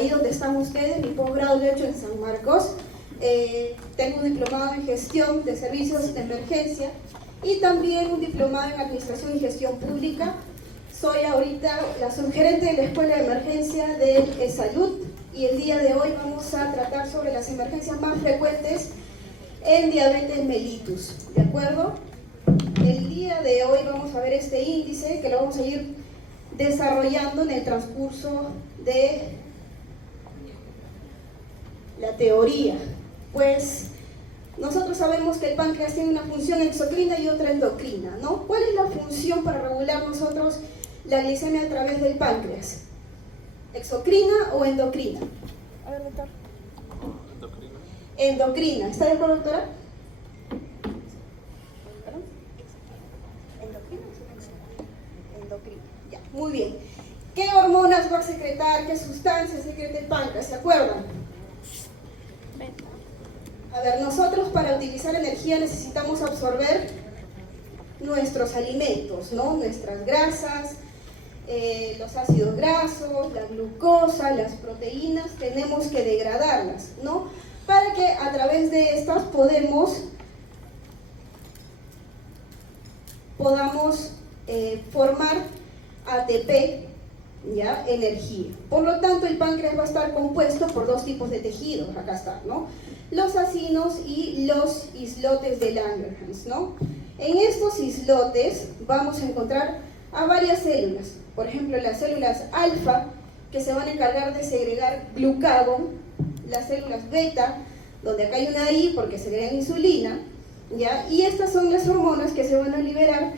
ahí donde están ustedes. Mi posgrado lo he hecho en San Marcos. Tengo un diplomado en gestión de servicios de emergencia y también un diplomado en administración y gestión pública. Soy ahorita la subgerente de la Escuela de Emergencia de Salud y el día de hoy vamos a tratar sobre las emergencias más frecuentes en diabetes mellitus, ¿de acuerdo? El día de hoy vamos a ver este índice que lo vamos a ir desarrollando en el transcurso de la teoría. Pues nosotros sabemos que el páncreas tiene una función exocrina y otra endocrina, ¿no? ¿Cuál es la función para regular nosotros la glicemia a través del páncreas? ¿Exocrina o endocrina? A ver, doctor. Endocrina. Endocrina. ¿Está de acuerdo, doctora? Endocrina. Ya, muy bien. ¿Qué hormonas va a secretar? ¿Qué sustancias secreta el páncreas? ¿Se acuerdan? A ver, nosotros para utilizar energía necesitamos absorber nuestros alimentos, ¿no? Nuestras grasas, los ácidos grasos, la glucosa, las proteínas, tenemos que degradarlas, ¿no? Para que a través de estas podamos formar ATP, ¿ya? Energía. Por lo tanto, el páncreas va a estar compuesto por dos tipos de tejidos, acá está, ¿no? Los acinos y los islotes de Langerhans, ¿no? En estos islotes vamos a encontrar a varias células, por ejemplo las células alfa, que se van a encargar de segregar glucagón, las células beta, donde acá hay una I porque segregan insulina, ¿ya? Y estas son las hormonas que se van a liberar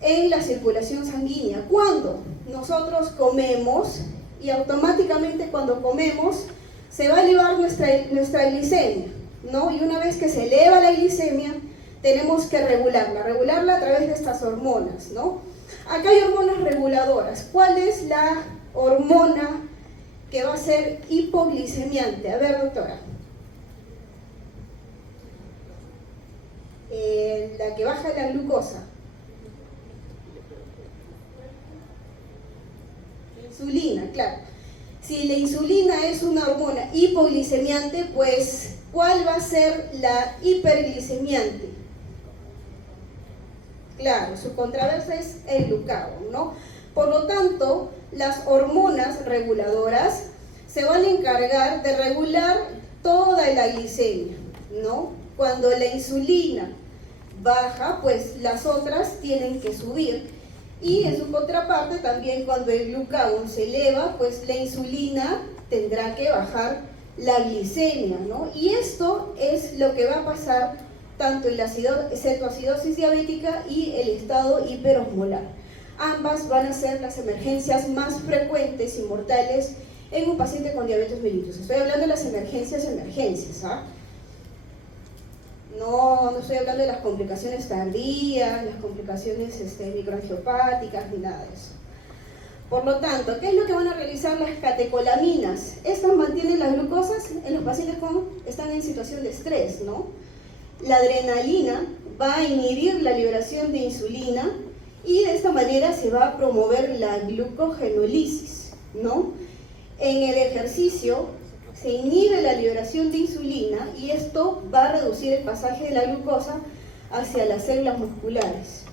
en la circulación sanguínea. ¿Cuándo? Nosotros comemos y automáticamente cuando comemos se va a elevar nuestra glicemia, ¿no? Y una vez que se eleva la glicemia, tenemos que regularla a través de estas hormonas, ¿no? Acá hay hormonas reguladoras. ¿Cuál es la hormona que va a ser hipoglicemiante? A ver, doctora. La que baja la glucosa. Insulina, claro. Si la insulina es una hormona hipoglicemiante, pues, ¿cuál va a ser la hiperglicemiante? Claro, su contraversa es el glucagón, ¿no? Por lo tanto, las hormonas reguladoras se van a encargar de regular toda la glicemia, ¿no? Cuando la insulina baja, pues las otras tienen que subir. Y en su contraparte también cuando el glucagón se eleva, pues la insulina tendrá que bajar la glicemia, ¿no? Y esto es lo que va a pasar tanto en la cetoacidosis diabética y el estado hiperosmolar. Ambas van a ser las emergencias más frecuentes y mortales en un paciente con diabetes mellitus. Estoy hablando de las emergencias, ¿ah? No estoy hablando de las complicaciones tardías, las complicaciones microangiopáticas, ni nada de eso. Por lo tanto, ¿qué es lo que van a realizar las catecolaminas? Estas mantienen las glucosas en los pacientes que están en situación de estrés, ¿no? La adrenalina va a inhibir la liberación de insulina y de esta manera se va a promover la glucogenólisis, ¿no? En el ejercicio se inhibe la liberación de insulina y esto va a reducir el pasaje de la glucosa hacia las células musculares.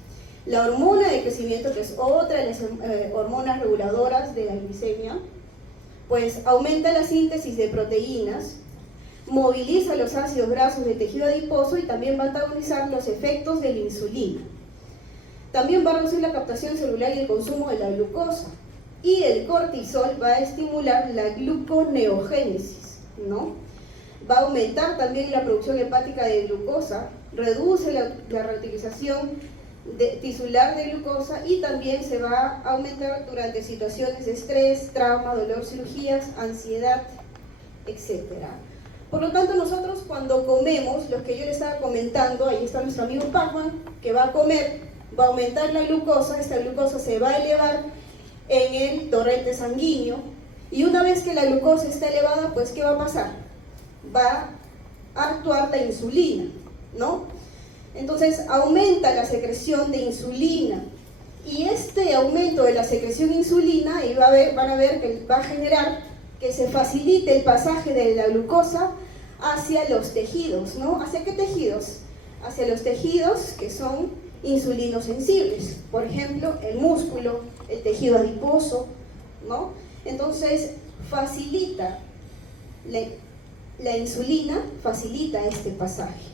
La hormona de crecimiento, que es otra de las hormonas reguladoras de la glicemia, pues aumenta la síntesis de proteínas, moviliza los ácidos grasos del tejido adiposo y también va a antagonizar los efectos de la insulina. También va a reducir la captación celular y el consumo de la glucosa. Y el cortisol va a estimular la gluconeogénesis, ¿no? Va a aumentar también la producción hepática de glucosa, reduce la reutilización tisular de glucosa y también se va a aumentar durante situaciones de estrés, trauma, dolor, cirugías, ansiedad, etc. Por lo tanto, nosotros cuando comemos, los que yo les estaba comentando, ahí está nuestro amigo Pacman, que va a comer, va a aumentar la glucosa, esta glucosa se va a elevar en el torrente sanguíneo y una vez que la glucosa está elevada, pues ¿qué va a pasar? Va a actuar la insulina, ¿no? Entonces aumenta la secreción de insulina y este aumento de la secreción de insulina y van a ver que va a generar que se facilite el pasaje de la glucosa hacia los tejidos, ¿no? ¿Hacia qué tejidos? Hacia los tejidos que son insulinosensibles, por ejemplo, el músculo, el tejido adiposo, ¿no? Entonces, facilita, la insulina facilita este pasaje.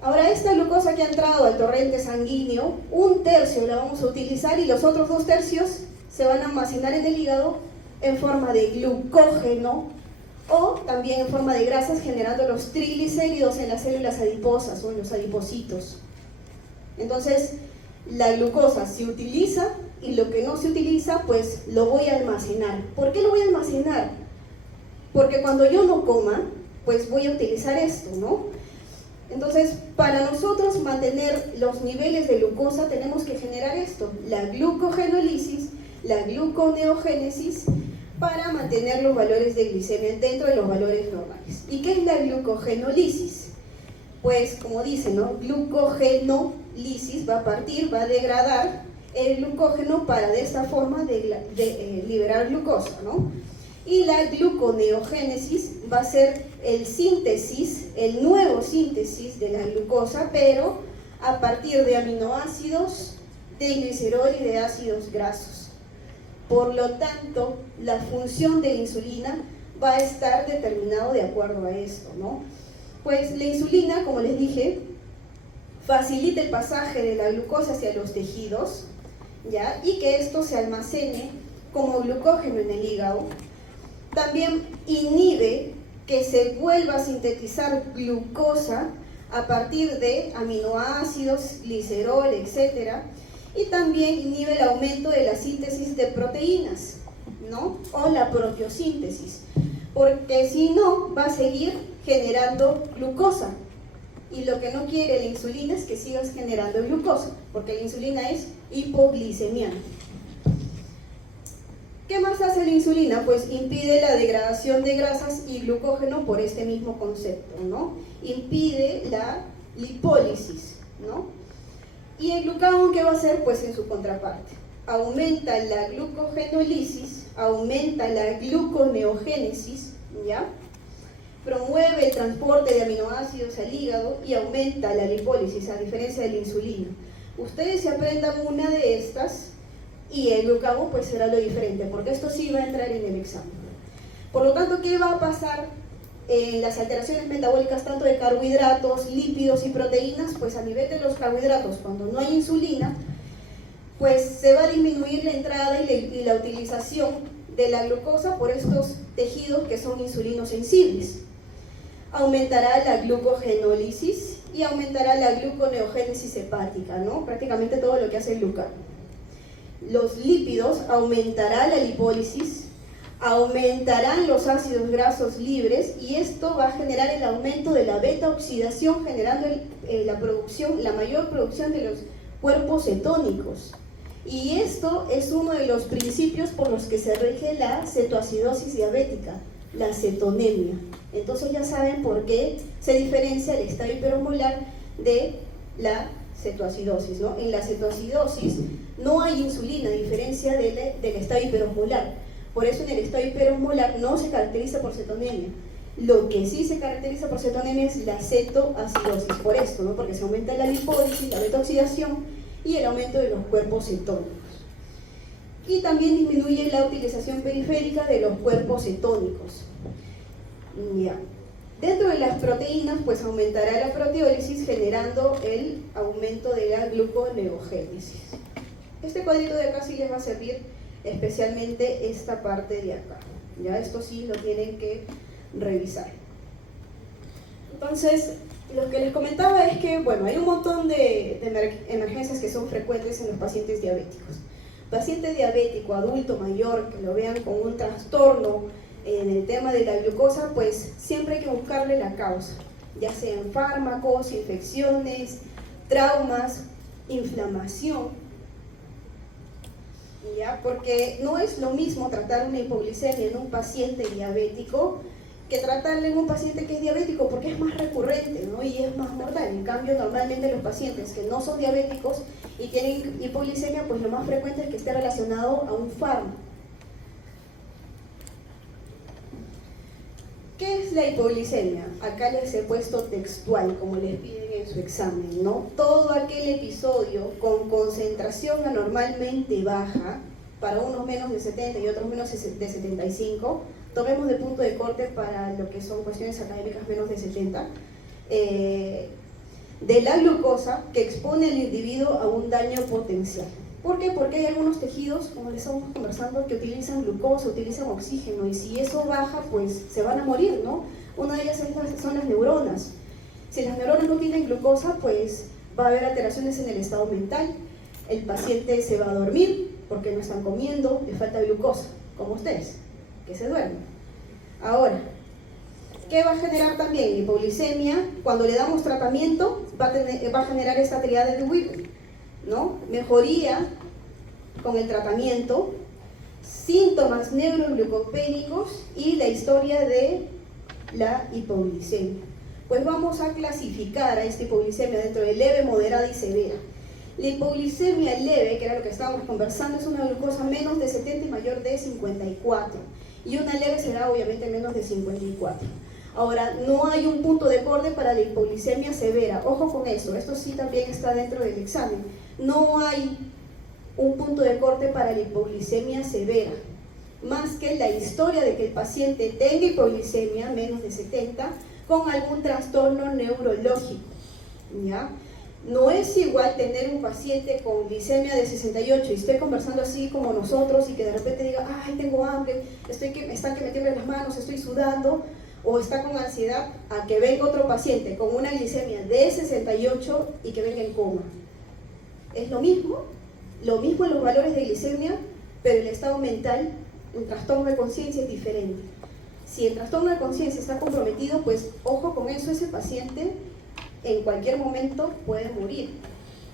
Ahora, esta glucosa que ha entrado al torrente sanguíneo, 1/3 la vamos a utilizar y los otros 2/3 se van a almacenar en el hígado en forma de glucógeno o también en forma de grasas, generando los triglicéridos en las células adiposas o en los adipocitos. Entonces, la glucosa se utiliza y lo que no se utiliza, pues lo voy a almacenar. ¿Por qué lo voy a almacenar? Porque cuando yo no coma, pues voy a utilizar esto, ¿no? Entonces, para nosotros mantener los niveles de glucosa tenemos que generar esto, la glucogenólisis, la gluconeogénesis, para mantener los valores de glicemia dentro de los valores normales. ¿Y qué es la glucogenólisis? Pues, como dice, ¿no? Glucogenólisis va a degradar el glucógeno para de esta forma liberar glucosa, ¿no? Y la gluconeogénesis va a ser el nuevo síntesis de la glucosa, pero a partir de aminoácidos, de glicerol y de ácidos grasos. Por lo tanto, la función de la insulina va a estar determinado de acuerdo a esto, ¿no? Pues la insulina, como les dije, facilita el pasaje de la glucosa hacia los tejidos, ¿ya? Y que esto se almacene como glucógeno en el hígado. También inhibe que se vuelva a sintetizar glucosa a partir de aminoácidos, glicerol, etc. Y también inhibe el aumento de la síntesis de proteínas, ¿no? O la proteosíntesis, porque si no, va a seguir generando glucosa. Y lo que no quiere la insulina es que sigas generando glucosa, porque la insulina es hipoglicemiante. ¿Qué más hace la insulina? Pues impide la degradación de grasas y glucógeno por este mismo concepto, ¿no? Impide la lipólisis, ¿no? ¿Y el glucagón qué va a hacer? Pues en su contraparte. Aumenta la glucogenólisis, aumenta la gluconeogénesis, ¿ya? Promueve el transporte de aminoácidos al hígado y aumenta la lipólisis, a diferencia de la insulina. Ustedes se aprendan una de estas y el glucagón pues será lo diferente, porque esto sí va a entrar en el examen. Por lo tanto, ¿qué va a pasar en las alteraciones metabólicas tanto de carbohidratos, lípidos y proteínas? Pues a nivel de los carbohidratos, cuando no hay insulina, pues se va a disminuir la entrada y la utilización de la glucosa por estos tejidos que son insulinosensibles. Aumentará la glucogenólisis y aumentará la gluconeogénesis hepática, ¿no? Prácticamente todo lo que hace el glucagón. Los lípidos, aumentará la lipólisis, aumentarán los ácidos grasos libres y esto va a generar el aumento de la beta oxidación, generando la mayor producción de los cuerpos cetónicos. Y esto es uno de los principios por los que se rige la cetoacidosis diabética, la cetonemia. Entonces ya saben por qué se diferencia el estado hiperosmolar de la cetoacidosis, ¿no? En la cetoacidosis no hay insulina, a diferencia del estado hiperosmolar. Por eso en el estado hiperosmolar no se caracteriza por cetonemia. Lo que sí se caracteriza por cetonemia es la cetoacidosis, por esto, ¿no? Porque se aumenta la lipólisis, la beta-oxidación y el aumento de los cuerpos cetónicos. Y también disminuye la utilización periférica de los cuerpos cetónicos. Ya. Dentro de las proteínas, pues aumentará la proteólisis generando el aumento de la gluconeogénesis. Este cuadrito de acá sí les va a servir especialmente esta parte de acá. Ya esto sí lo tienen que revisar. Entonces, lo que les comentaba es que, bueno, hay un montón de emergencias que son frecuentes en los pacientes diabéticos. Paciente diabético, adulto, mayor, que lo vean con un trastorno en el tema de la glucosa, pues siempre hay que buscarle la causa, ya sean fármacos, infecciones, traumas, inflamación, ¿ya? Porque no es lo mismo tratar una hipoglicemia en un paciente diabético que tratarla en un paciente que es diabético, porque es más recurrente, ¿no? Y es más mortal. En cambio, normalmente los pacientes que no son diabéticos y tienen hipoglicemia, pues lo más frecuente es que esté relacionado a un fármaco. ¿Qué es la hipoglicemia? Acá les he puesto textual, como les piden en su examen, ¿no? Todo aquel episodio con concentración anormalmente baja, para unos menos de 70 y otros menos de 75, tomemos de punto de corte para lo que son cuestiones académicas menos de 70, de la glucosa que expone al individuo a un daño potencial. ¿Por qué? Porque hay algunos tejidos, como les estamos conversando, que utilizan glucosa, utilizan oxígeno, y si eso baja, pues se van a morir, ¿no? Una de ellas son las neuronas. Si las neuronas no tienen glucosa, pues va a haber alteraciones en el estado mental. El paciente se va a dormir porque no están comiendo, le falta glucosa, como ustedes, que se duermen. Ahora, ¿qué va a generar también? Hipoglicemia, cuando le damos tratamiento, va a generar esta triada de Wiggle, ¿no? Mejoría con el tratamiento, síntomas neuroglucopénicos y la historia de la hipoglicemia. Pues vamos a clasificar a esta hipoglicemia dentro de leve, moderada y severa. La hipoglicemia leve, que era lo que estábamos conversando, es una glucosa menos de 70 y mayor de 54. Y una leve será obviamente menos de 54. Ahora, no hay un punto de corte para la hipoglicemia severa. Ojo con eso, esto sí también está dentro del examen. No hay un punto de corte para la hipoglicemia severa, más que la historia de que el paciente tenga hipoglicemia menos de 70 con algún trastorno neurológico, ¿ya? No es igual tener un paciente con glicemia de 68 y esté conversando así como nosotros y que de repente diga, ay, tengo hambre, están que me tiemblan las manos, estoy sudando, o está con ansiedad, a que venga otro paciente con una glicemia de 68 y que venga en coma. Es lo mismo en los valores de glicemia, pero el estado mental, un trastorno de conciencia es diferente. Si el trastorno de conciencia está comprometido, pues ojo con eso, ese paciente en cualquier momento puede morir.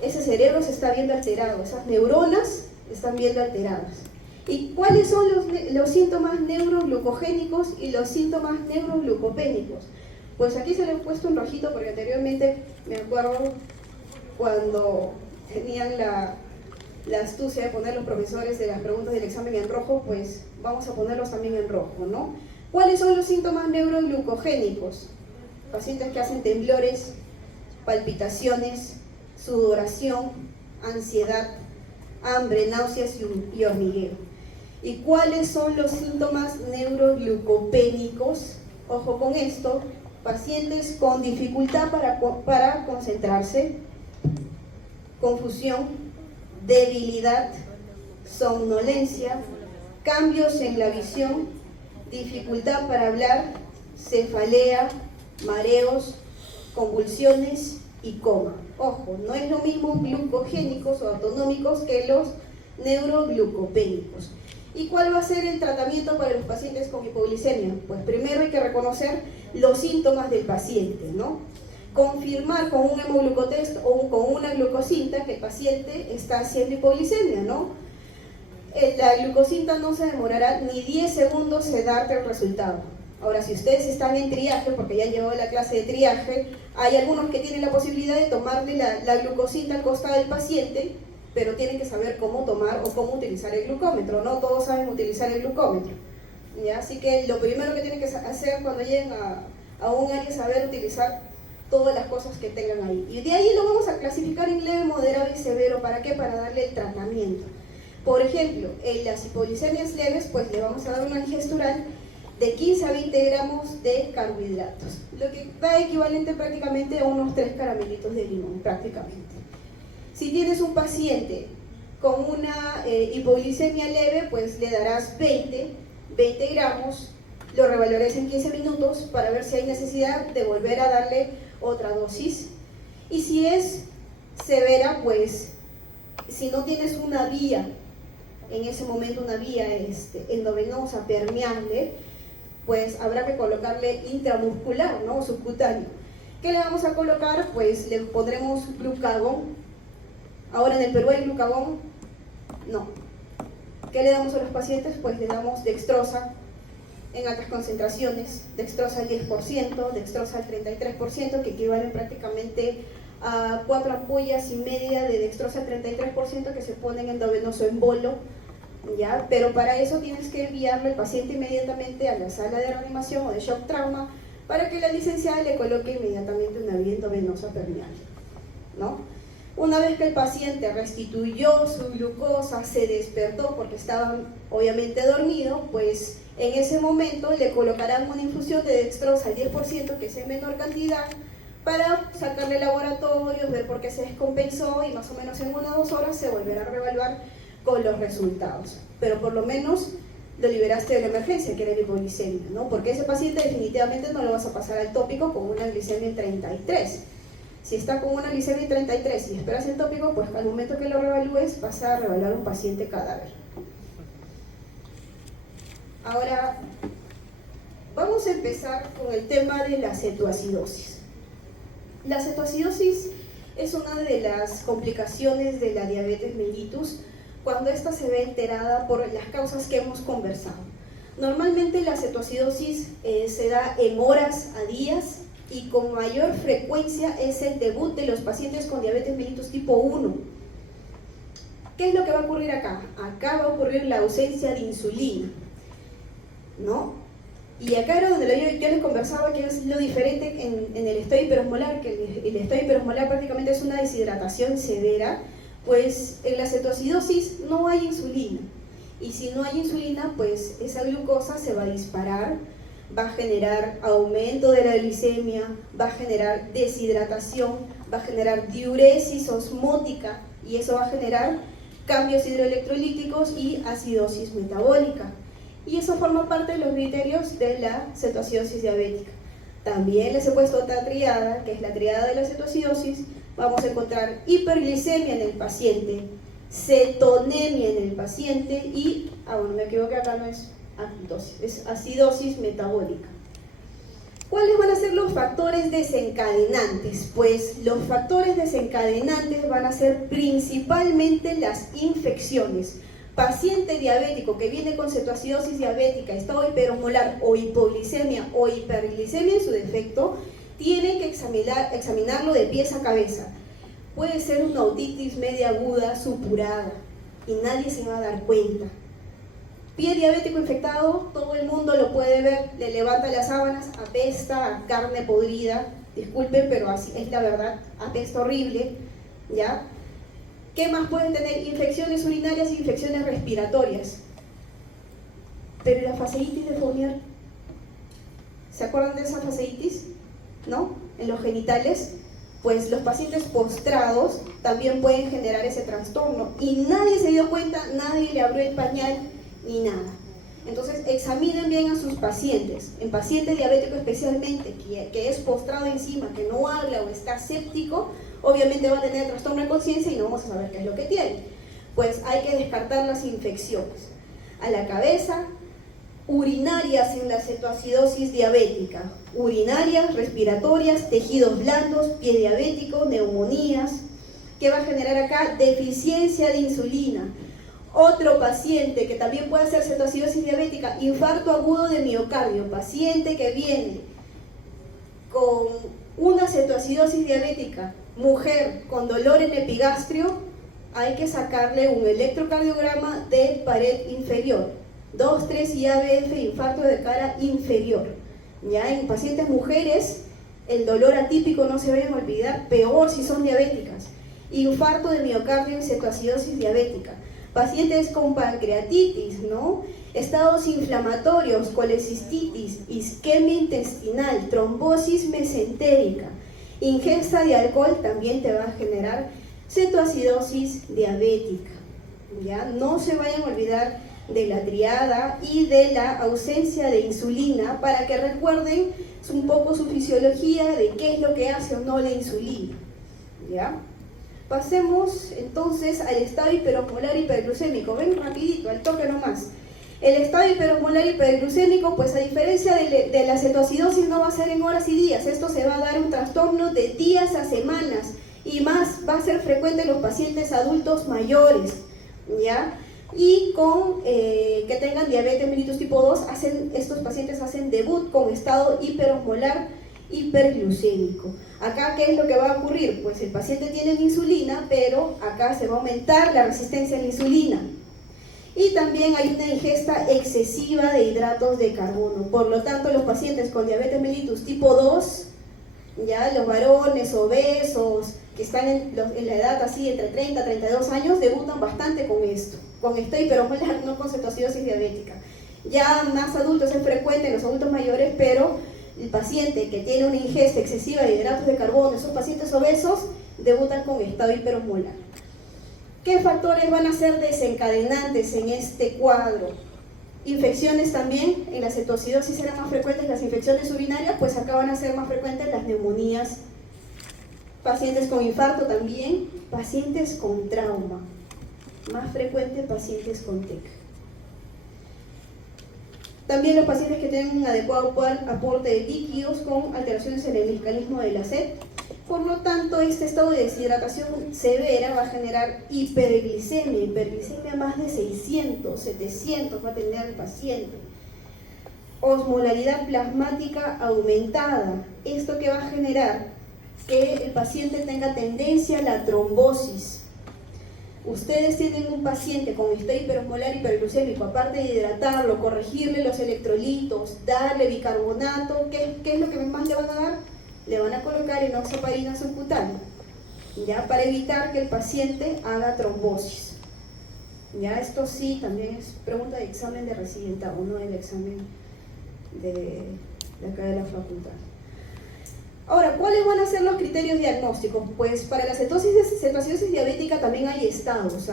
Ese cerebro se está viendo alterado, esas neuronas están viendo alteradas. ¿Y cuáles son los síntomas neuroglucogénicos y los síntomas neuroglucopénicos? Pues aquí se le he puesto un rojito porque anteriormente me acuerdo cuando tenían la astucia de poner los profesores de las preguntas del examen en rojo, pues vamos a ponerlos también en rojo, ¿no? ¿Cuáles son los síntomas neuroglucogénicos? Pacientes que hacen temblores, palpitaciones, sudoración, ansiedad, hambre, náuseas y hormigueo. ¿Y cuáles son los síntomas neuroglucopénicos? Ojo con esto, pacientes con dificultad para concentrarse, confusión, debilidad, somnolencia, cambios en la visión, dificultad para hablar, cefalea, mareos, convulsiones y coma. Ojo, no es lo mismo glucogénicos o autonómicos que los neuroglucopénicos. ¿Y cuál va a ser el tratamiento para los pacientes con hipoglicemia? Pues primero hay que reconocer los síntomas del paciente, ¿no? Confirmar con un hemoglucotest o con una glucosinta que el paciente está haciendo hipoglicemia, ¿no? La glucosinta no se demorará ni 10 segundos en darte el resultado. Ahora, si ustedes están en triaje, porque ya han llevado la clase de triaje, hay algunos que tienen la posibilidad de tomarle la glucosinta al costado del paciente, pero tienen que saber cómo tomar o cómo utilizar el glucómetro. No todos saben utilizar el glucómetro, ¿ya? Así que lo primero que tienen que hacer cuando lleguen a un área es saber utilizar todas las cosas que tengan ahí. Y de ahí lo vamos a clasificar en leve, moderado y severo. ¿Para qué? Para darle el tratamiento. Por ejemplo, en las hipoglicemias leves, pues le vamos a dar una digestural de 15 a 20 gramos de carbohidratos, lo que da equivalente prácticamente a unos 3 caramelitos de limón, prácticamente. Si tienes un paciente con una hipoglicemia leve, pues le darás 20 gramos, lo revalores en 15 minutos para ver si hay necesidad de volver a darle otra dosis. Y si es severa, pues si no tienes una vía, en ese momento una vía endovenosa permeable, pues habrá que colocarle intramuscular, ¿no? O subcutáneo. ¿Qué le vamos a colocar? Pues le pondremos glucagón. Ahora en el Perú hay glucagón, no. ¿Qué le damos a los pacientes? Pues le damos dextrosa en altas concentraciones, dextrosa al 10%, dextrosa al 33%, que equivalen prácticamente a 4 ampollas y media de dextrosa al 33% que se ponen endovenoso en bolo ¿ya? Pero para eso tienes que enviarle al paciente inmediatamente a la sala de reanimación o de shock trauma para que la licenciada le coloque inmediatamente una vía endovenosa permeable, ¿no? Una vez que el paciente restituyó su glucosa, se despertó porque estaba obviamente dormido, pues en ese momento le colocarán una infusión de dextrosa al 10%, que es en menor cantidad, para sacarle laboratorios, ver por qué se descompensó y más o menos en 1 o 2 horas se volverá a reevaluar con los resultados. Pero por lo menos lo liberaste de la emergencia, que era la hipoglicemia, ¿no? Porque ese paciente definitivamente no lo vas a pasar al tópico con una glicemia en 33. Si está con una glicemia en 33 y esperas el tópico, pues al momento que lo reevalúes vas a reevaluar un paciente cadáver. Ahora, vamos a empezar con el tema de la cetoacidosis. La cetoacidosis es una de las complicaciones de la diabetes mellitus cuando ésta se ve alterada por las causas que hemos conversado. Normalmente la cetoacidosis se da en horas a días y con mayor frecuencia es el debut de los pacientes con diabetes mellitus tipo 1. ¿Qué es lo que va a ocurrir acá? Acá va a ocurrir la ausencia de insulina, ¿no? Y acá era donde yo les conversaba que es lo diferente en el estado hiperosmolar, que el estado hiperosmolar prácticamente es una deshidratación severa, pues en la cetoacidosis no hay insulina. Y si no hay insulina, pues esa glucosa se va a disparar, va a generar aumento de la glicemia, va a generar deshidratación, va a generar diuresis osmótica y eso va a generar cambios hidroelectrolíticos y acidosis metabólica. Y eso forma parte de los criterios de la cetoacidosis diabética. También les he puesto otra triada, que es la triada de la cetoacidosis. Vamos a encontrar hiperglicemia en el paciente, cetonemia en el paciente y, bueno, me equivoqué, acá no es acidosis, es acidosis metabólica. ¿Cuáles van a ser los factores desencadenantes? Pues los factores desencadenantes van a ser principalmente las infecciones. Paciente diabético que viene con cetoacidosis diabética, estado hiperosmolar o hipoglicemia o hiperglicemia en su defecto, tiene que examinarlo de pies a cabeza. Puede ser una otitis media aguda supurada y nadie se va a dar cuenta. Pie diabético infectado, todo el mundo lo puede ver, le levanta las sábanas, apesta a carne podrida, disculpen, pero así es la verdad, apesta horrible, ¿ya? ¿Qué más pueden tener? Infecciones urinarias e infecciones respiratorias. Pero la fasciitis de Fournier, ¿se acuerdan de esa fasciitis? ¿No? En los genitales, pues los pacientes postrados también pueden generar ese trastorno y nadie se dio cuenta, nadie le abrió el pañal ni nada. Entonces examinen bien a sus pacientes, en paciente diabético especialmente, que es postrado encima, que no habla o está séptico, obviamente va a tener trastorno de conciencia y no vamos a saber qué es lo que tiene. Pues hay que descartar las infecciones. A la cabeza, urinarias en la cetoacidosis diabética, urinarias, respiratorias, tejidos blandos, pie diabético, neumonías. ¿Qué va a generar acá? Deficiencia de insulina. Otro paciente que también puede hacer cetoacidosis diabética, infarto agudo de miocardio, paciente que viene con una cetoacidosis diabética, mujer con dolor en epigastrio, hay que sacarle un electrocardiograma de pared inferior, 2, 3 y ABF, infarto de cara inferior. Ya en pacientes mujeres, el dolor atípico no se vayan a olvidar, peor si son diabéticas. Infarto de miocardio en cetoacidosis diabética. Pacientes con pancreatitis, ¿no? Estados inflamatorios, colecistitis, isquemia intestinal, trombosis mesentérica. Ingesta de alcohol también te va a generar cetoacidosis diabética. ¿Ya? No se vayan a olvidar de la triada y de la ausencia de insulina para que recuerden un poco su fisiología de qué es lo que hace o no la insulina. ¿Ya? Pasemos entonces al estado hiperosmolar hiperglucémico. Ven rapidito, al toque nomás. El estado hiperosmolar hiperglucémico, pues a diferencia de la cetoacidosis, no va a ser en horas y días. Esto se va a dar un trastorno de días a semanas y más va a ser frecuente en los pacientes adultos mayores, ¿ya? Y con que tengan diabetes mellitus tipo 2, estos pacientes hacen debut con estado hiperosmolar hiperglucémico. Acá, ¿qué es lo que va a ocurrir? Pues el paciente tiene insulina, pero acá se va a aumentar la resistencia a la insulina. Y también hay una ingesta excesiva de hidratos de carbono. Por lo tanto, los pacientes con diabetes mellitus tipo 2, ya los varones obesos que están en la edad así entre 30 y 32 años, debutan bastante con esto, hiperosmolar, no con cetoacidosis diabética. Ya más adultos es frecuente en los adultos mayores, pero el paciente que tiene una ingesta excesiva de hidratos de carbono, esos pacientes obesos, debutan con estado hiperosmolar. ¿Qué factores van a ser desencadenantes en este cuadro? Infecciones también, en la cetoacidosis eran más frecuentes las infecciones urinarias, pues acá van a ser más frecuentes las neumonías. Pacientes con infarto también, pacientes con trauma, más frecuentes pacientes con TEC. También los pacientes que tienen un adecuado aporte de líquidos con alteraciones en el mecanismo de la sed. Por lo tanto, este estado de deshidratación severa va a generar hiperglicemia más de 600, 700 va a tener el paciente. Osmolaridad plasmática aumentada. ¿Esto qué va a generar? Que el paciente tenga tendencia a la trombosis. Ustedes tienen un paciente con estado hiperosmolar hiperglucémico, aparte de hidratarlo, corregirle los electrolitos, darle bicarbonato, ¿qué es lo que más le van a dar? Le van a colocar enoxaparina subcutánea, ya, para evitar que el paciente haga trombosis. Ya, esto sí también es pregunta de examen de residentado, no del examen de acá de la facultad. Ahora, ¿cuáles van a ser los criterios diagnósticos? Pues para la cetoacidosis diabética también hay estados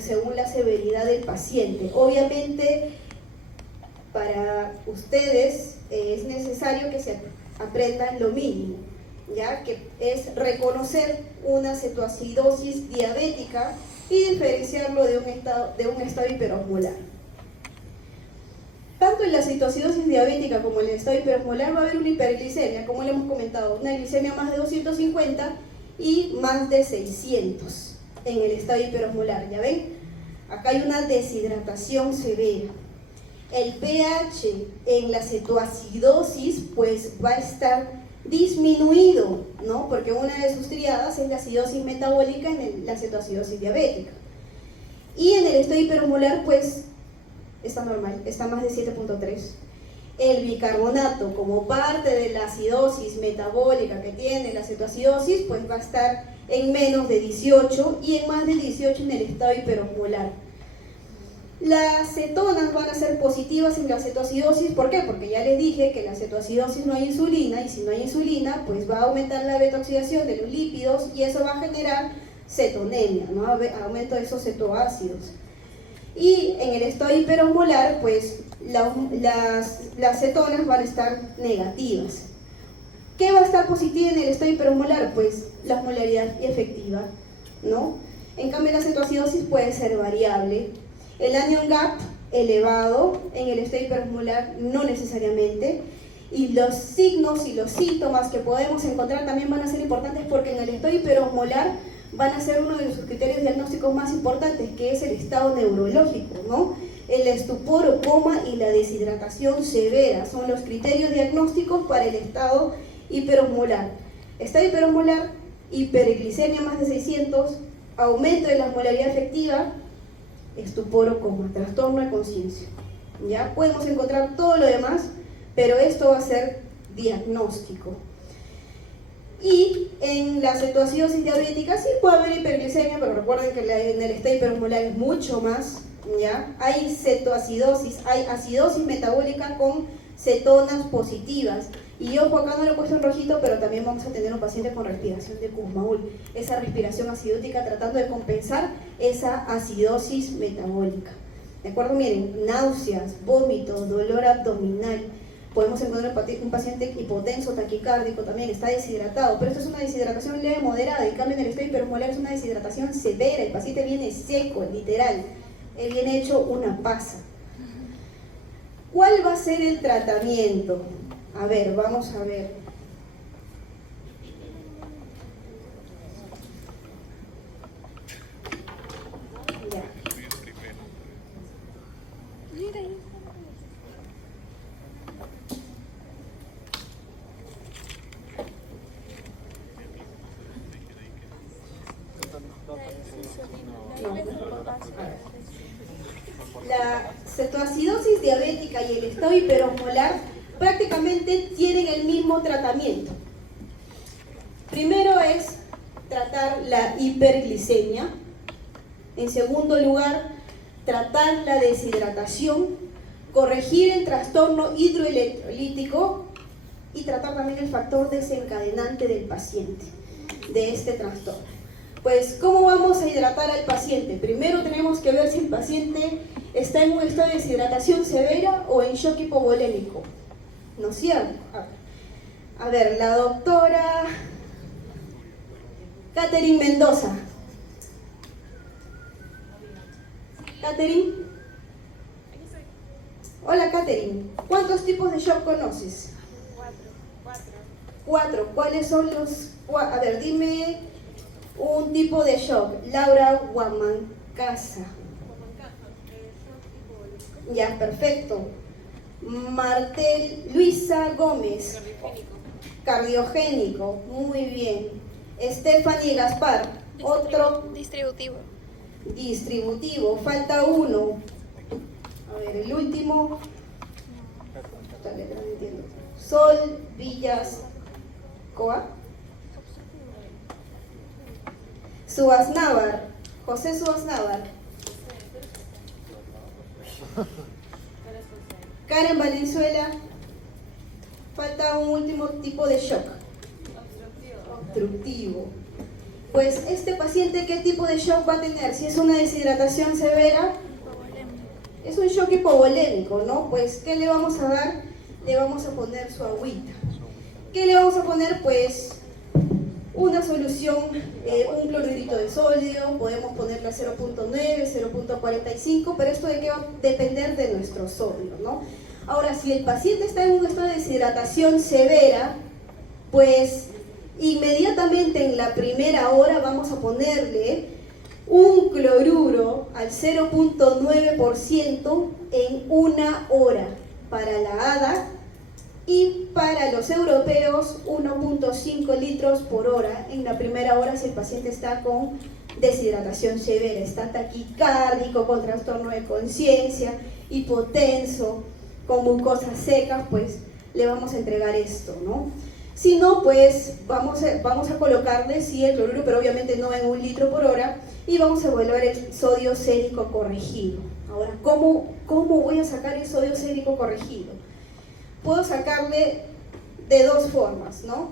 según la severidad del paciente. Obviamente, para ustedes es necesario que se aprendan lo mínimo, ya que es reconocer una cetoacidosis diabética y diferenciarlo de un estado hiperosmolar. Tanto en la cetoacidosis diabética como en el estado hiperosmolar va a haber una hiperglicemia, como le hemos comentado, una glicemia más de 250 y más de 600 en el estado hiperosmolar. ¿Ya ven? Acá hay una deshidratación severa. El pH en la cetoacidosis pues va a estar disminuido, ¿no? Porque una de sus triadas es la acidosis metabólica en la cetoacidosis diabética. Y en el estado hiperosmolar pues está normal, está más de 7.3. El bicarbonato, como parte de la acidosis metabólica que tiene la cetoacidosis, pues va a estar en menos de 18 y en más de 18 en el estado hiperosmolar. Las cetonas van a ser positivas en la cetoacidosis, ¿por qué? Porque ya les dije que en la cetoacidosis no hay insulina, y si no hay insulina, pues va a aumentar la beta-oxidación de los lípidos y eso va a generar cetonemia, ¿no? Aumento de esos cetoácidos. Y en el estado hiperosmolar, pues las cetonas van a estar negativas. ¿Qué va a estar positiva en el estado hiperosmolar? Pues la osmolaridad efectiva, ¿no? En cambio, la cetoacidosis puede ser variable. El anion gap elevado en el estado hiperosmolar no necesariamente. Y los signos y los síntomas que podemos encontrar también van a ser importantes porque en el estado hiperosmolar van a ser uno de sus criterios diagnósticos más importantes, que es el estado neurológico, ¿no? El estupor o coma y la deshidratación severa son los criterios diagnósticos para el estado hiperosmolar. Estado hiperosmolar, hiperglicemia más de 600, aumento de la osmolaridad efectiva, estupor o coma, trastorno de conciencia. Ya podemos encontrar todo lo demás, pero esto va a ser diagnóstico. Y en la cetoacidosis diabética sí puede haber hiperglicemia, pero recuerden que en el estado hiperosmolar es mucho más, ¿ya? Hay cetoacidosis, hay acidosis metabólica con cetonas positivas. Y ojo, acá no lo he puesto en rojito, pero también vamos a tener un paciente con respiración de Kussmaul, esa respiración acidótica tratando de compensar esa acidosis metabólica. ¿De acuerdo? Miren, náuseas, vómitos, dolor abdominal. Podemos encontrar un paciente hipotenso, taquicárdico, también está deshidratado, pero esto es una deshidratación leve moderada. En cambio, en el estado hiperosmolar es una deshidratación severa. El paciente viene seco, literal. Él viene hecho una pasa. ¿Cuál va a ser el tratamiento? A ver, vamos a ver. Ya. hiperosmólica y el estado hiperosmolar prácticamente tienen el mismo tratamiento. Primero es tratar la hiperglicemia. En segundo lugar, tratar la deshidratación, corregir el trastorno hidroelectrolítico y tratar también el factor desencadenante del paciente, de este trastorno. Pues, ¿cómo vamos a hidratar al paciente? Primero tenemos que ver si el paciente está en un estado de deshidratación severa o en shock hipovolémico, ¿no es cierto? A ver, la doctora Catherine Mendoza. Catherine. Hola, Catherine. ¿Cuántos tipos de shock conoces? Cuatro. ¿Cuáles son los...? A ver, dime un tipo de shock. Laura Huamancasa. Ya, perfecto. Martel Luisa Gómez. Cardiogénico. Muy bien. Stephanie Gaspar. Otro. Distributivo. Falta uno. A ver, el último. Sol Villas Coa. Suaznavar. José Suaznavar. Karen Valenzuela. Falta un último tipo de shock. Obstructivo. Pues este paciente, ¿qué tipo de shock va a tener? Si es una deshidratación severa, es un shock hipovolémico, ¿no? Pues, ¿qué le vamos a dar? Le vamos a poner su agüita. ¿Qué le vamos a poner? Pues, una solución, un clorhidrito de sodio, podemos ponerle a 0.9, 0.45, pero esto de qué va a depender de nuestro sodio, ¿no? Ahora, si el paciente está en un estado de deshidratación severa, pues inmediatamente en la primera hora vamos a ponerle un cloruro al 0.9% en 1 hora para la ADA y para los europeos 1.5 litros por hora en la primera hora si el paciente está con deshidratación severa, está taquicárdico, con trastorno de conciencia, hipotenso, con mucosas secas, pues le vamos a entregar esto, ¿no? Si no, pues vamos a colocarle sí el cloruro, pero obviamente no en 1 litro por hora, y vamos a evaluar el sodio sérico corregido. Ahora, ¿cómo voy a sacar el sodio sérico corregido? Puedo sacarle de dos formas, ¿no?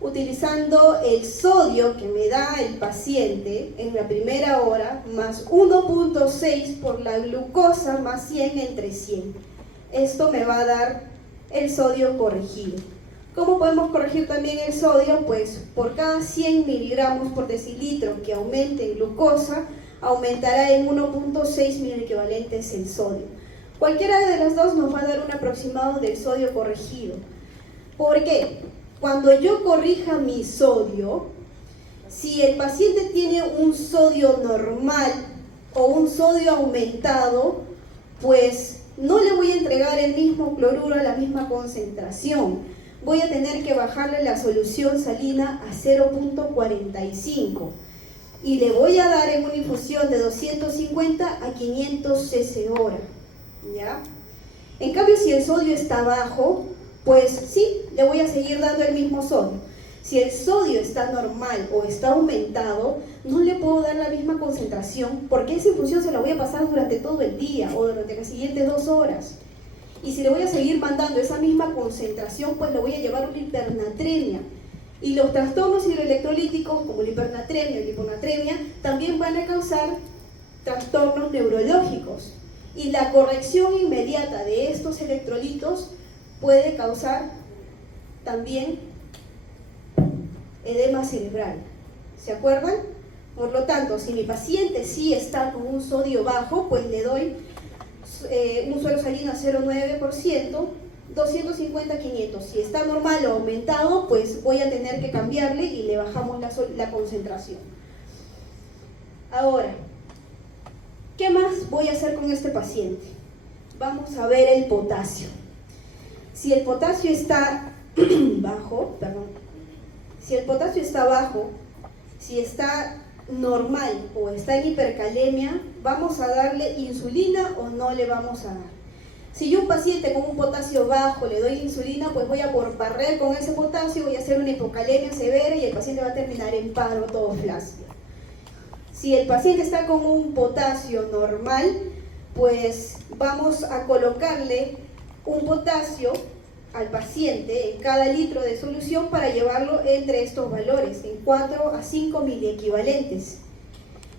Utilizando el sodio que me da el paciente en la primera hora, más 1.6 por la glucosa más 100 entre 100. Esto me va a dar el sodio corregido. ¿Cómo podemos corregir también el sodio? Pues por cada 100 miligramos por decilitro que aumente en glucosa, aumentará en 1.6 miliequivalentes el sodio. Cualquiera de las dos nos va a dar un aproximado del sodio corregido. ¿Por qué? Cuando yo corrija mi sodio, si el paciente tiene un sodio normal o un sodio aumentado, pues no le voy a entregar el mismo cloruro a la misma concentración. Voy a tener que bajarle la solución salina a 0.45 y le voy a dar en una infusión de 250 a 500 cc hora, ¿ya? En cambio, si el sodio está bajo, pues sí, le voy a seguir dando el mismo sodio. Si el sodio está normal o está aumentado, no le puedo dar la misma concentración porque esa infusión se la voy a pasar durante todo el día o durante las siguientes 2 horas. Y si le voy a seguir mandando esa misma concentración, pues le voy a llevar una hipernatremia. Y los trastornos hidroelectrolíticos, como la hipernatremia y la hiponatremia, también van a causar trastornos neurológicos. Y la corrección inmediata de estos electrolitos puede causar también edema cerebral. ¿Se acuerdan? Por lo tanto, si mi paciente sí está con un sodio bajo, pues le doy un suero salino a 0.9%, 250-500. Si está normal o aumentado, pues voy a tener que cambiarle y le bajamos la concentración. Ahora, ¿qué más voy a hacer con este paciente? Vamos a ver el potasio. Si el potasio está bajo, si el potasio está bajo, si está normal o está en hipercalemia, ¿vamos a darle insulina o no le vamos a dar? Si yo a un paciente con un potasio bajo le doy insulina, pues voy a barrer con ese potasio, voy a hacer una hipocalemia severa y el paciente va a terminar en paro, todo flácido. Si el paciente está con un potasio normal, pues vamos a colocarle un potasio al paciente en cada litro de solución para llevarlo entre estos valores, en 4 a 5 miliequivalentes.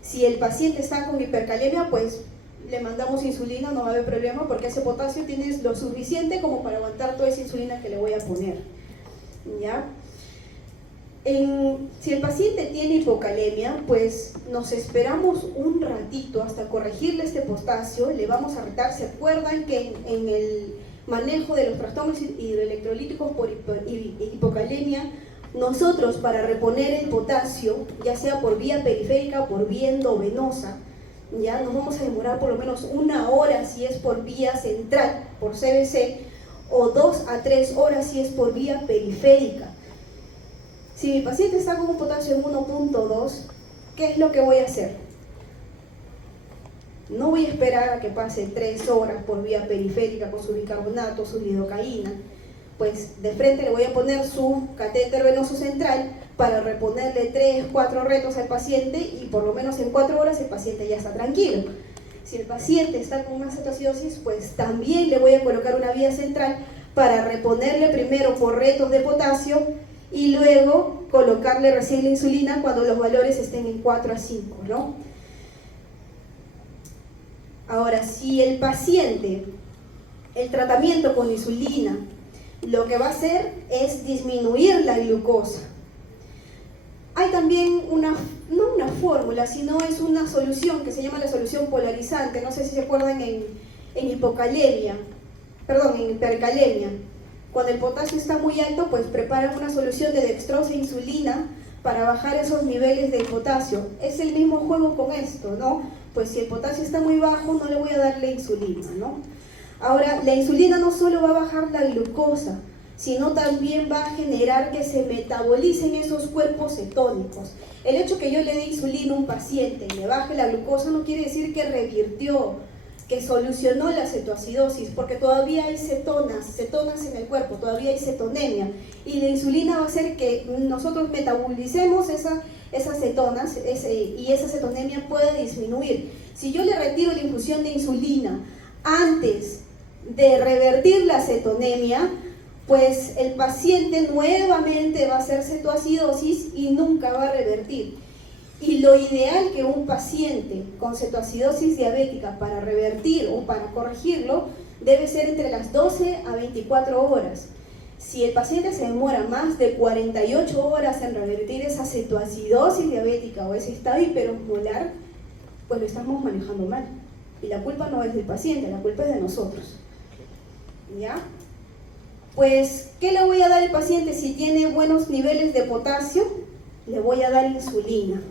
Si el paciente está con hipercalemia, pues le mandamos insulina, no va a haber problema porque ese potasio tiene lo suficiente como para aguantar toda esa insulina que le voy a poner. ¿Ya? Si el paciente tiene hipocalemia, pues nos esperamos un ratito hasta corregirle este potasio, le vamos a retar. ¿Se acuerdan que en el manejo de los trastornos hidroelectrolíticos por hipocalemia, nosotros para reponer el potasio, ya sea por vía periférica o por vía endovenosa, ya nos vamos a demorar por lo menos 1 hora si es por vía central, por CBC, o 2 a 3 horas si es por vía periférica? Si mi paciente está con un potasio en 1.2, ¿qué es lo que voy a hacer? No voy a esperar a que pase 3 horas por vía periférica con su bicarbonato, su lidocaína. Pues de frente le voy a poner su catéter venoso central para reponerle 3, 4 retos al paciente y por lo menos en 4 horas el paciente ya está tranquilo. Si el paciente está con una cetoacidosis, pues también le voy a colocar una vía central para reponerle primero por retos de potasio y luego colocarle recién la insulina cuando los valores estén en 4 a 5, ¿no? Ahora, si el paciente, el tratamiento con insulina, lo que va a hacer es disminuir la glucosa. Hay también no una fórmula, sino es una solución que se llama la solución polarizante. No sé si se acuerdan en hipercalemia. Cuando el potasio está muy alto, pues preparan una solución de dextrosa e insulina para bajar esos niveles de potasio. Es el mismo juego con esto, ¿no? Pues si el potasio está muy bajo, no le voy a dar la insulina, ¿no? Ahora, la insulina no solo va a bajar la glucosa, sino también va a generar que se metabolicen esos cuerpos cetónicos. El hecho que yo le dé insulina a un paciente y le baje la glucosa no quiere decir que revirtió, que solucionó la cetoacidosis, porque todavía hay cetonas en el cuerpo, todavía hay cetonemia, y la insulina va a hacer que nosotros metabolicemos esas cetonas y esa cetonemia pueda disminuir. Si yo le retiro la infusión de insulina antes de revertir la cetonemia, pues el paciente nuevamente va a hacer cetoacidosis y nunca va a revertir. Y lo ideal que un paciente con cetoacidosis diabética para revertir o para corregirlo debe ser entre las 12 a 24 horas. Si el paciente se demora más de 48 horas en revertir esa cetoacidosis diabética o ese estado hiperosmolar, pues lo estamos manejando mal. Y la culpa no es del paciente, la culpa es de nosotros. ¿Ya? Pues, ¿qué le voy a dar al paciente si tiene buenos niveles de potasio? Le voy a dar insulina.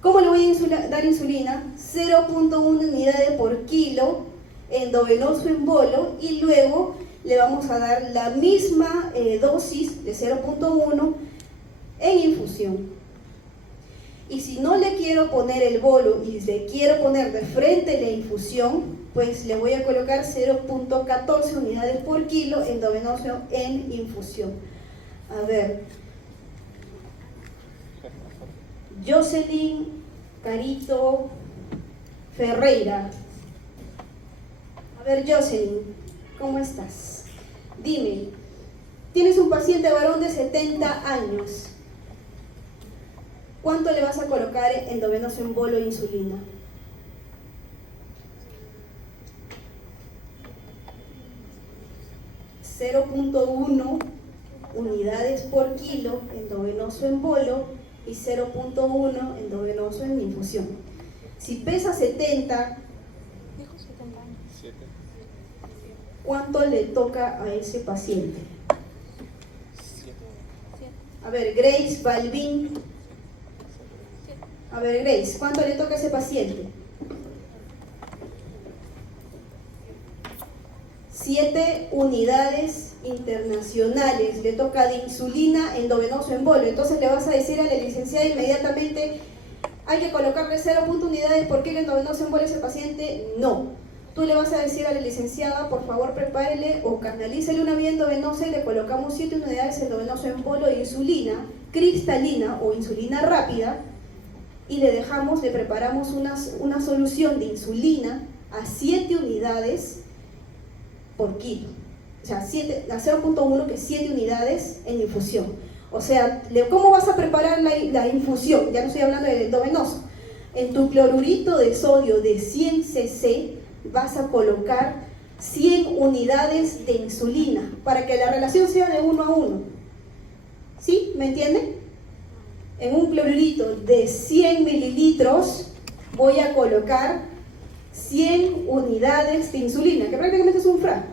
¿Cómo le voy a dar insulina? 0.1 unidades por kilo endovenoso en bolo y luego le vamos a dar la misma dosis de 0.1 en infusión. Y si no le quiero poner el bolo y le quiero poner de frente la infusión, pues le voy a colocar 0.14 unidades por kilo endovenoso en infusión. A ver, Jocelyn Carito Ferreira. A ver, Jocelyn, ¿cómo estás? Dime, tienes un paciente varón de 70 años. ¿Cuánto le vas a colocar endovenoso en bolo de insulina? .1 unidades por kilo endovenoso en bolo y 0.1 endovenoso en infusión. Si pesa 70, ¿cuánto le toca a ese paciente? A ver, Grace Balvin. A ver, Grace, ¿cuánto le toca a ese paciente? 7 unidades internacionales le toca de insulina endovenoso en bolo. Entonces le vas a decir a la licenciada inmediatamente, hay que colocarle 0.1 unidades por kilo endovenoso en bolo a ese paciente. No, tú le vas a decir a la licenciada, por favor prepárele o canalícele una vía endovenosa y le colocamos 7 unidades endovenoso en polo de insulina cristalina o insulina rápida y le preparamos una solución de insulina a 7 unidades por kilo. O sea, a 0.1 que es 7 unidades en infusión. O sea, ¿cómo vas a preparar la infusión? Ya no estoy hablando del endovenoso. En tu clorurito de sodio de 100 cc vas a colocar 100 unidades de insulina para que la relación sea de 1 a 1. ¿Sí? ¿Me entienden? En un clorurito de 100 mililitros voy a colocar 100 unidades de insulina, que prácticamente es un frasco.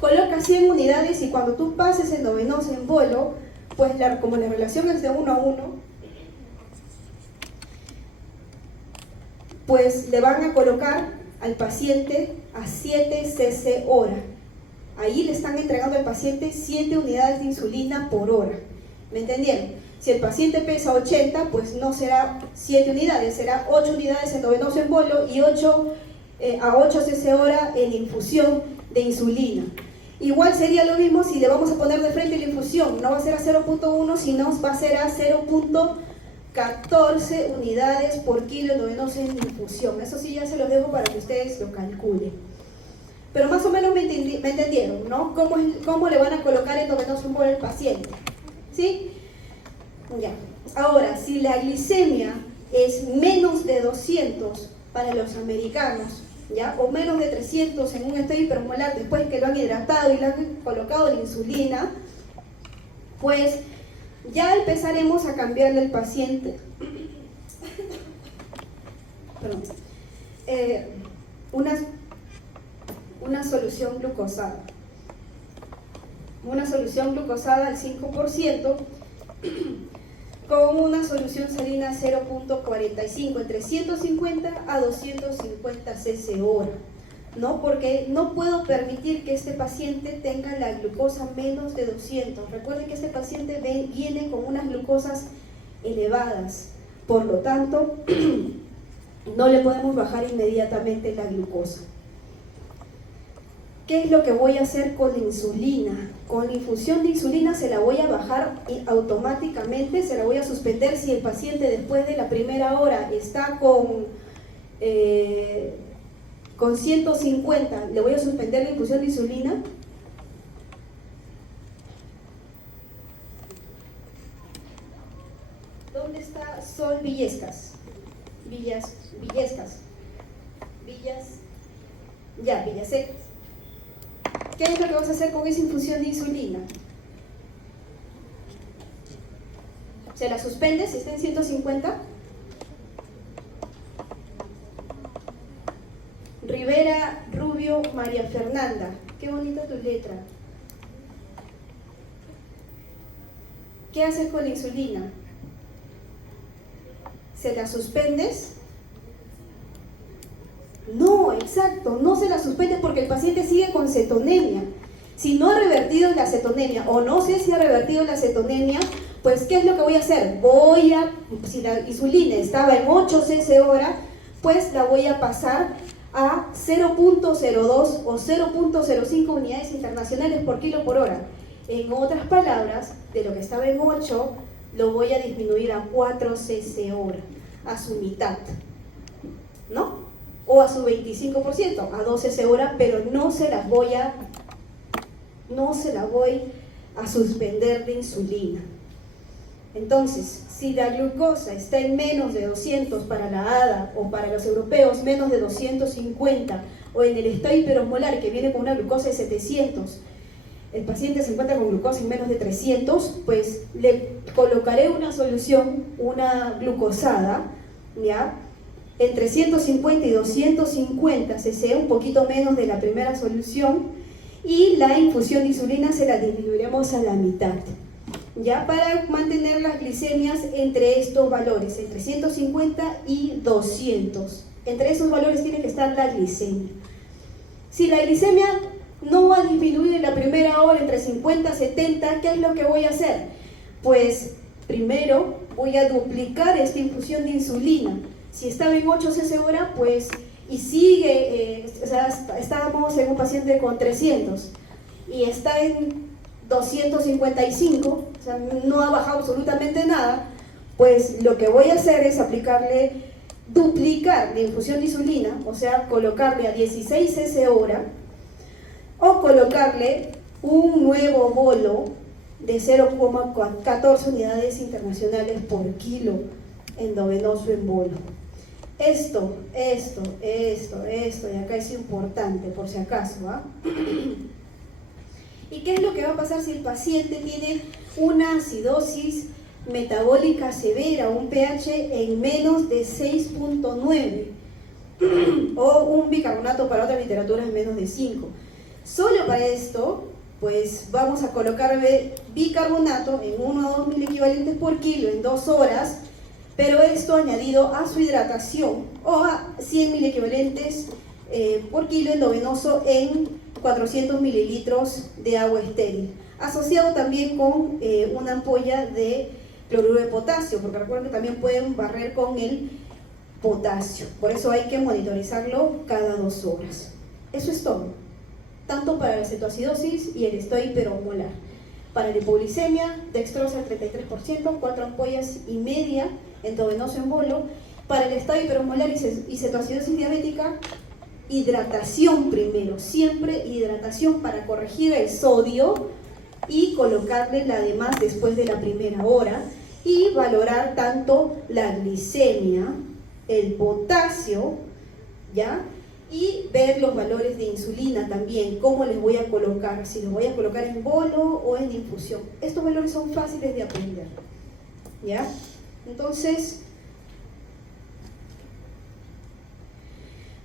Coloca 100 unidades y cuando tú pases endovenoso en bolo, pues como la relación es de 1 a 1, pues le van a colocar al paciente a 7 cc hora. Ahí le están entregando al paciente 7 unidades de insulina por hora. ¿Me entendieron? Si el paciente pesa 80, pues no será 7 unidades, será 8 unidades endovenoso en bolo y 8 cc hora en infusión de insulina. Igual sería lo mismo si le vamos a poner de frente la infusión, no va a ser a 0.1, sino va a ser a 0.14 unidades por kilo endovenoso en infusión. Eso sí ya se los dejo para que ustedes lo calculen. Pero más o menos me entendieron, ¿no? ¿Cómo le van a colocar endovenoso en bolo al paciente? ¿Sí? Ya. Ahora, si la glicemia es menos de 200 para los americanos, ¿ya? O menos de 300 en un estado hipermolar después que lo han hidratado y le han colocado la insulina, pues ya empezaremos a cambiarle al paciente una solución glucosada. Una solución glucosada al 5% con una solución salina 0.45, entre 150 a 250 cc hora, ¿no? Porque no puedo permitir que este paciente tenga la glucosa menos de 200. Recuerden que este paciente viene con unas glucosas elevadas, por lo tanto, no le podemos bajar inmediatamente la glucosa. ¿Qué es lo que voy a hacer con la insulina? Con la infusión de insulina se la voy a bajar automáticamente, se la voy a suspender si el paciente después de la primera hora está con 150, le voy a suspender la infusión de insulina. ¿Dónde está Sol Villescas? Villesecas. ¿Qué es lo que vas a hacer con esa infusión de insulina? ¿Se la suspendes si está en 150? Rivera Rubio María Fernanda. Qué bonita tu letra. ¿Qué haces con la insulina? ¿Se la suspendes? No, exacto, no se la suspende porque el paciente sigue con cetonemia. Si no ha revertido la cetonemia o no sé si ha revertido la cetonemia, pues ¿qué es lo que voy a hacer? Si la insulina estaba en 8 cc hora, pues la voy a pasar a 0.02 o 0.05 unidades internacionales por kilo por hora. En otras palabras, de lo que estaba en 8, lo voy a disminuir a 4 cc hora, a su mitad, ¿no? O a su 25%, a 12 cc hora, pero no se la voy a suspender de insulina. Entonces, si la glucosa está en menos de 200 para la ADA o para los europeos menos de 250 o en el estado hiperosmolar que viene con una glucosa de 700, el paciente se encuentra con glucosa en menos de 300, pues le colocaré una solución, una glucosada, ¿ya? Entre 150 y 250 cc, un poquito menos de la primera solución, y la infusión de insulina se la disminuiremos a la mitad, ya para mantener las glicemias entre estos valores, entre 150 y 200. Entre esos valores tiene que estar la glicemia. Si la glicemia no va a disminuir en la primera hora entre 50 y 70, ¿qué es lo que voy a hacer? Pues primero voy a duplicar esta infusión de insulina. Si estaba en 8 cc hora, pues y sigue, o sea, estábamos en un paciente con 300 y está en 255, o sea, no ha bajado absolutamente nada, pues lo que voy a hacer es aplicarle, duplicar la infusión de insulina, o sea, colocarle a 16 cc hora, o colocarle un nuevo bolo de 0,14 unidades internacionales por kilo endovenoso en bolo. Esto, y acá es importante, por si acaso, ¿ah? ¿Y qué es lo que va a pasar si el paciente tiene una acidosis metabólica severa, un pH en menos de 6.9 o un bicarbonato para otras literaturas en menos de 5? Solo para esto, pues vamos a colocarle bicarbonato en 1 a 2 mil equivalentes por kilo en 2 horas, pero esto añadido a su hidratación, o a 100 mil equivalentes por kilo endovenoso en 400 mililitros de agua estéril, asociado también con una ampolla de cloruro de potasio, porque recuerden que también pueden barrer con el potasio, por eso hay que monitorizarlo cada 2 horas. Eso es todo, tanto para la cetoacidosis y el estado hiperosmolar. Para la hipoglicemia, dextrosa al 33%, 4 ampollas y media endovenoso en bolo. Para el estado hiperosmolar y cetoacidosis diabética, hidratación primero, siempre hidratación para corregir el sodio y colocarle la demás después de la primera hora, y valorar tanto la glicemia, el potasio, ¿ya? Y ver los valores de insulina también, cómo les voy a colocar, si los voy a colocar en bolo o en infusión. Estos valores son fáciles de aprender, ¿ya? Entonces,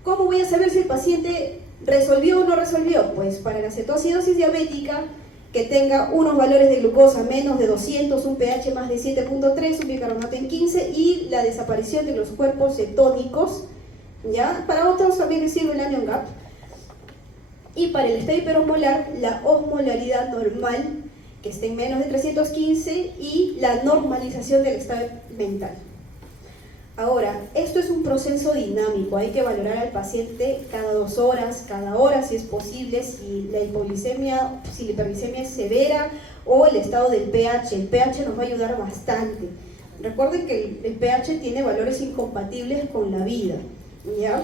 ¿cómo voy a saber si el paciente resolvió o no resolvió? Pues para la cetoacidosis diabética, que tenga unos valores de glucosa menos de 200, un pH más de 7.3, un bicarbonato en 15 y la desaparición de los cuerpos cetónicos, ¿ya? Para otros también les sirve el anion gap. Y para el estado hiperosmolar, la osmolaridad normal, que esté en menos de 315, y la normalización del estado mental. Ahora, esto es un proceso dinámico, hay que valorar al paciente cada 2 horas, cada hora si es posible, si la hipoglicemia, si la hiperglicemia es severa, o el estado del pH. El pH nos va a ayudar bastante. Recuerden que el pH tiene valores incompatibles con la vida, ¿ya?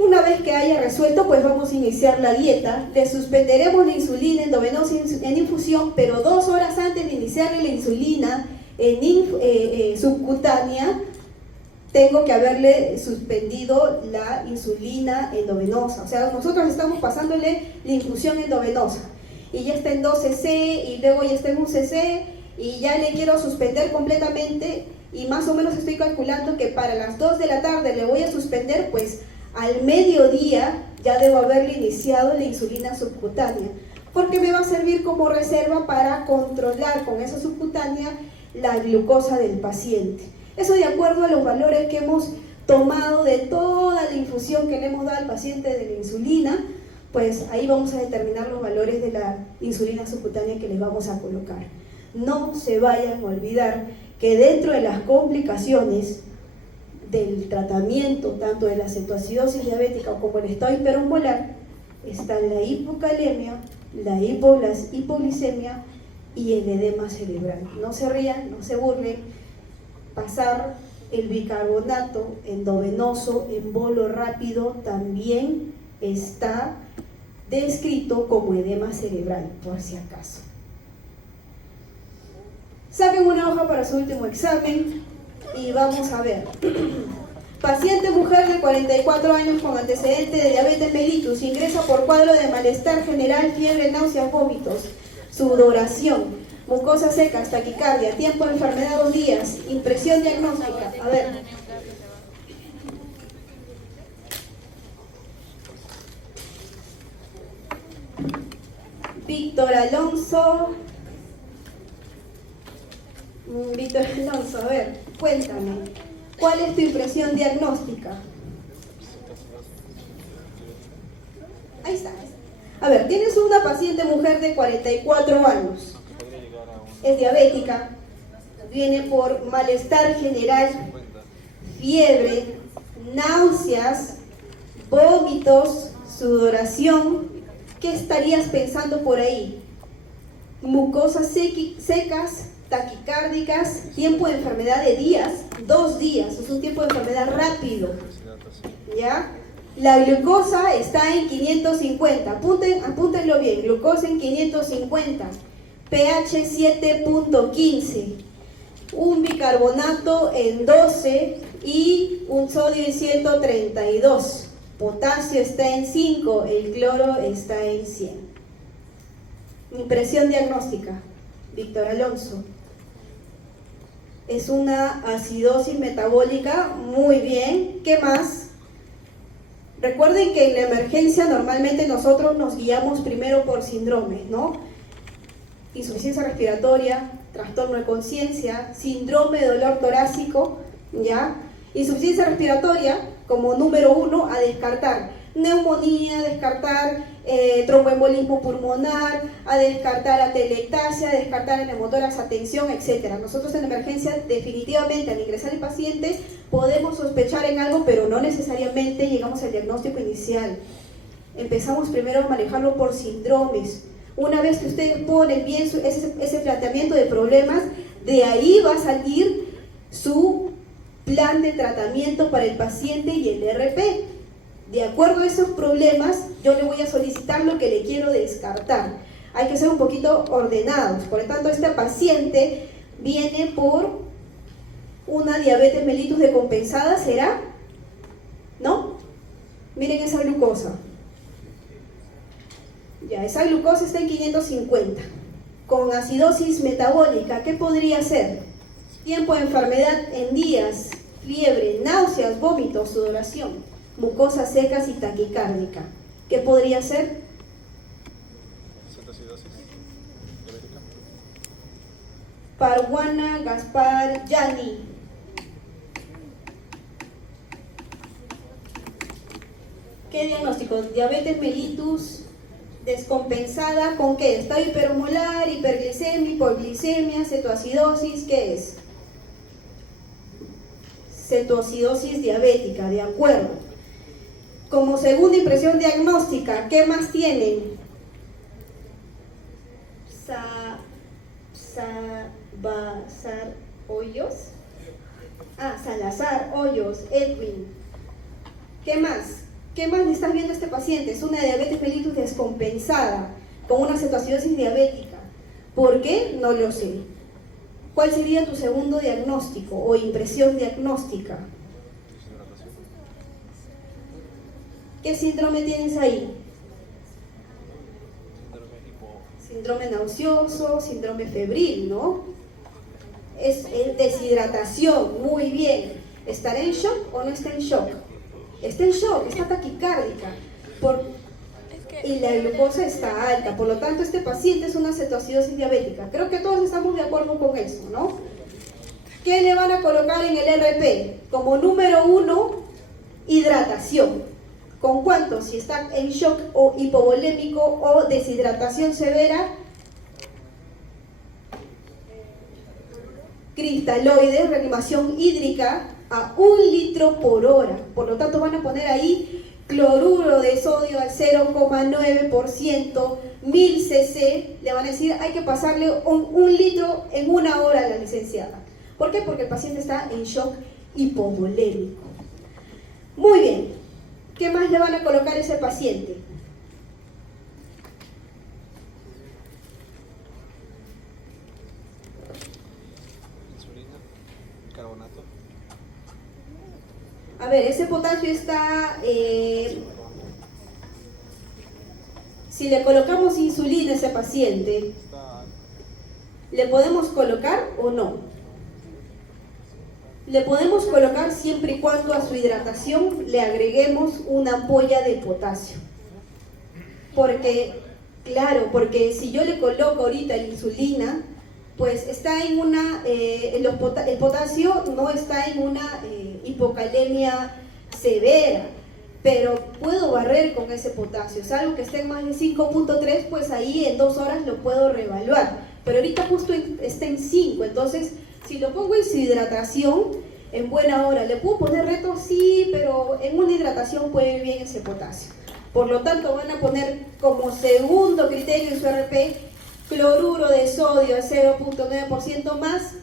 Una vez que haya resuelto, pues vamos a iniciar la dieta. Le suspenderemos la insulina endovenosa en infusión, pero 2 horas antes de iniciarle la insulina subcutánea, tengo que haberle suspendido la insulina endovenosa. O sea, nosotros estamos pasándole la infusión endovenosa y ya está en 2 cc y luego ya está en 1 cc y ya le quiero suspender completamente, y más o menos estoy calculando que para las 2 de la tarde le voy a suspender, pues al mediodía ya debo haberle iniciado la insulina subcutánea, porque me va a servir como reserva para controlar con esa subcutánea la glucosa del paciente. Eso de acuerdo a los valores que hemos tomado de toda la infusión que le hemos dado al paciente de la insulina, pues ahí vamos a determinar los valores de la insulina subcutánea que les vamos a colocar. No se vayan a olvidar que dentro de las complicaciones del tratamiento, tanto de la cetoacidosis diabética como el estado hiperosmolar, están la hipocalemia, la hipoglicemia y el edema cerebral. No se rían, no se burlen. Pasar el bicarbonato endovenoso en bolo rápido también está descrito como edema cerebral, por si acaso. Saquen una hoja para su último examen y vamos a ver. Paciente mujer de 44 años con antecedente de diabetes mellitus, ingresa por cuadro de malestar general, fiebre, náuseas, vómitos, sudoración, mucosas secas, taquicardia, tiempo de enfermedad 2 días, impresión diagnóstica. A ver. Víctor Alonso, a ver, cuéntame, ¿cuál es tu impresión diagnóstica? Ahí está. A ver, tienes una paciente mujer de 44 años. Es diabética, viene por malestar general, fiebre, náuseas, vómitos, sudoración. ¿Qué estarías pensando por ahí? Mucosas secas, taquicárdicas, tiempo de enfermedad de días, 2 días, es un tiempo de enfermedad rápido, ¿ya? La glucosa está en 550, apúntenlo bien, glucosa en 550, pH 7.15, un bicarbonato en 12 y un sodio en 132, potasio está en 5, el cloro está en 100. Impresión diagnóstica, Víctor Alonso. Es una acidosis metabólica, muy bien. ¿Qué más? Recuerden que en la emergencia normalmente nosotros nos guiamos primero por síndromes, ¿no? Insuficiencia respiratoria, trastorno de conciencia, síndrome de dolor torácico, ¿ya? Insuficiencia respiratoria como número 1 a descartar. Neumonía, a descartar tromboembolismo pulmonar, a descartar atelectasia, a descartar neumotórax, atención, etc. Nosotros en emergencia definitivamente al ingresar el paciente podemos sospechar en algo, pero no necesariamente llegamos al diagnóstico inicial. Empezamos primero a manejarlo por síndromes. Una vez que ustedes ponen bien ese planteamiento de problemas, de ahí va a salir su plan de tratamiento para el paciente y el RP. De acuerdo a esos problemas, yo le voy a solicitar lo que le quiero descartar. Hay que ser un poquito ordenados. Por lo tanto, este paciente viene por una diabetes mellitus descompensada, ¿será? ¿No? Miren esa glucosa. Ya, esa glucosa está en 550. Con acidosis metabólica, ¿qué podría ser? Tiempo de enfermedad en días, fiebre, náuseas, vómitos, sudoración, mucosas secas y taquicárdica. ¿Qué podría ser? Cetoacidosis diabética. Parwana, Gaspar, Yani. ¿Qué diagnóstico? Diabetes mellitus descompensada, ¿con qué? ¿Está hipermolar, hiperglicemia, hipoglicemia, cetoacidosis? ¿Qué es? Cetoacidosis diabética, de acuerdo. Como segunda impresión diagnóstica, ¿qué más tienen? Salazar Hoyos. Salazar Hoyos, Edwin. ¿Qué más? ¿Qué más le estás viendo a este paciente? Es una diabetes mellitus descompensada, con una cetoacidosis diabética. ¿Por qué? No lo sé. ¿Cuál sería tu segundo diagnóstico o impresión diagnóstica? ¿Qué síndrome tienes ahí? Síndrome nauseoso, síndrome febril, ¿no? Es deshidratación, muy bien. ¿Estará en shock o no está en shock? Está en shock, está taquicárdica. Y la glucosa está alta, por lo tanto este paciente es una cetoacidosis diabética. Creo que todos estamos de acuerdo con eso, ¿no? ¿Qué le van a colocar en el RP? Como número 1, hidratación. ¿Con cuánto? Si está en shock o hipovolémico o deshidratación severa, cristaloides, reanimación hídrica a 1 litro por hora. Por lo tanto van a poner ahí cloruro de sodio al 0,9%, 1000 cc, le van a decir hay que pasarle 1 litro en 1 hora a la licenciada. ¿Por qué? Porque el paciente está en shock hipovolémico. Muy bien. ¿Qué más le van a colocar a ese paciente? Insulina, carbonato. A ver, ese potasio está... si le colocamos insulina a ese paciente, ¿le podemos colocar o no? Le podemos colocar siempre y cuando a su hidratación le agreguemos una ampolla de potasio. Porque, claro, porque si yo le coloco ahorita la insulina, pues está en una, el potasio no está en una hipocalemia severa, pero puedo barrer con ese potasio. Es algo que esté en más de 5.3, pues ahí en 2 horas lo puedo reevaluar. Pero ahorita justo está en 5, entonces si lo pongo en su hidratación, en buena hora. ¿Le puedo poner reto? Sí, pero en una hidratación puede ir bien ese potasio. Por lo tanto, van a poner como segundo criterio en su RP cloruro de sodio al 0.9% más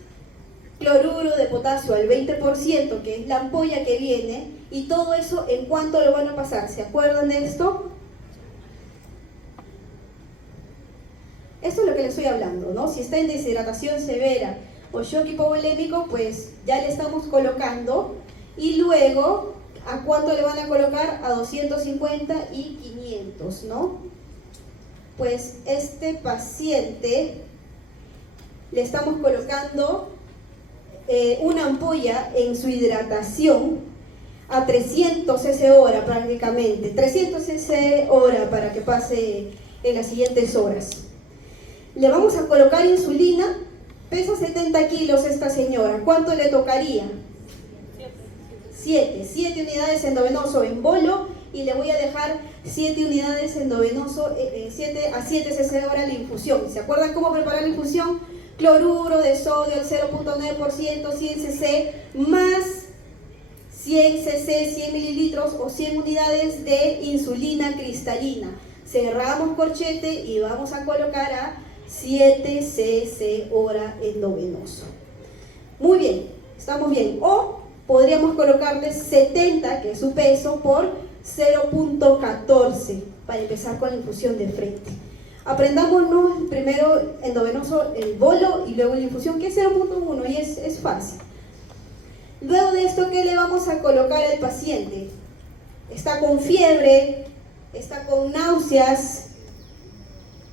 cloruro de potasio al 20%, que es la ampolla que viene, y todo eso, ¿en cuánto lo van a pasar? ¿Se acuerdan de esto? Esto es lo que les estoy hablando, ¿no? Si está en deshidratación severa o shock hipovolémico, pues ya le estamos colocando, y luego, ¿a cuánto le van a colocar? A 250 y 500, ¿no? Pues este paciente le estamos colocando una ampolla en su hidratación a 300 cc hora prácticamente, 300 cc hora para que pase en las siguientes horas. Le vamos a colocar insulina, pesa 70 kilos esta señora, ¿cuánto le tocaría? 7 unidades endovenoso en bolo, y le voy a dejar 7 unidades endovenoso, 7 a 7 cc hora la infusión. ¿Se acuerdan cómo preparar la infusión? Cloruro de sodio al 0.9%, 100 cc más 100 cc, 100 mililitros o 100 unidades de insulina cristalina. Cerramos corchete y vamos a colocar a 7 cc hora endovenoso. Muy bien, estamos bien. O podríamos colocarle 70, que es su peso, por 0.14 para empezar con la infusión de frente. Aprendámonos primero endovenoso el bolo y luego la infusión, que es 0.1, y es fácil. Luego de esto, ¿qué le vamos a colocar al paciente? Está con fiebre, está con náuseas,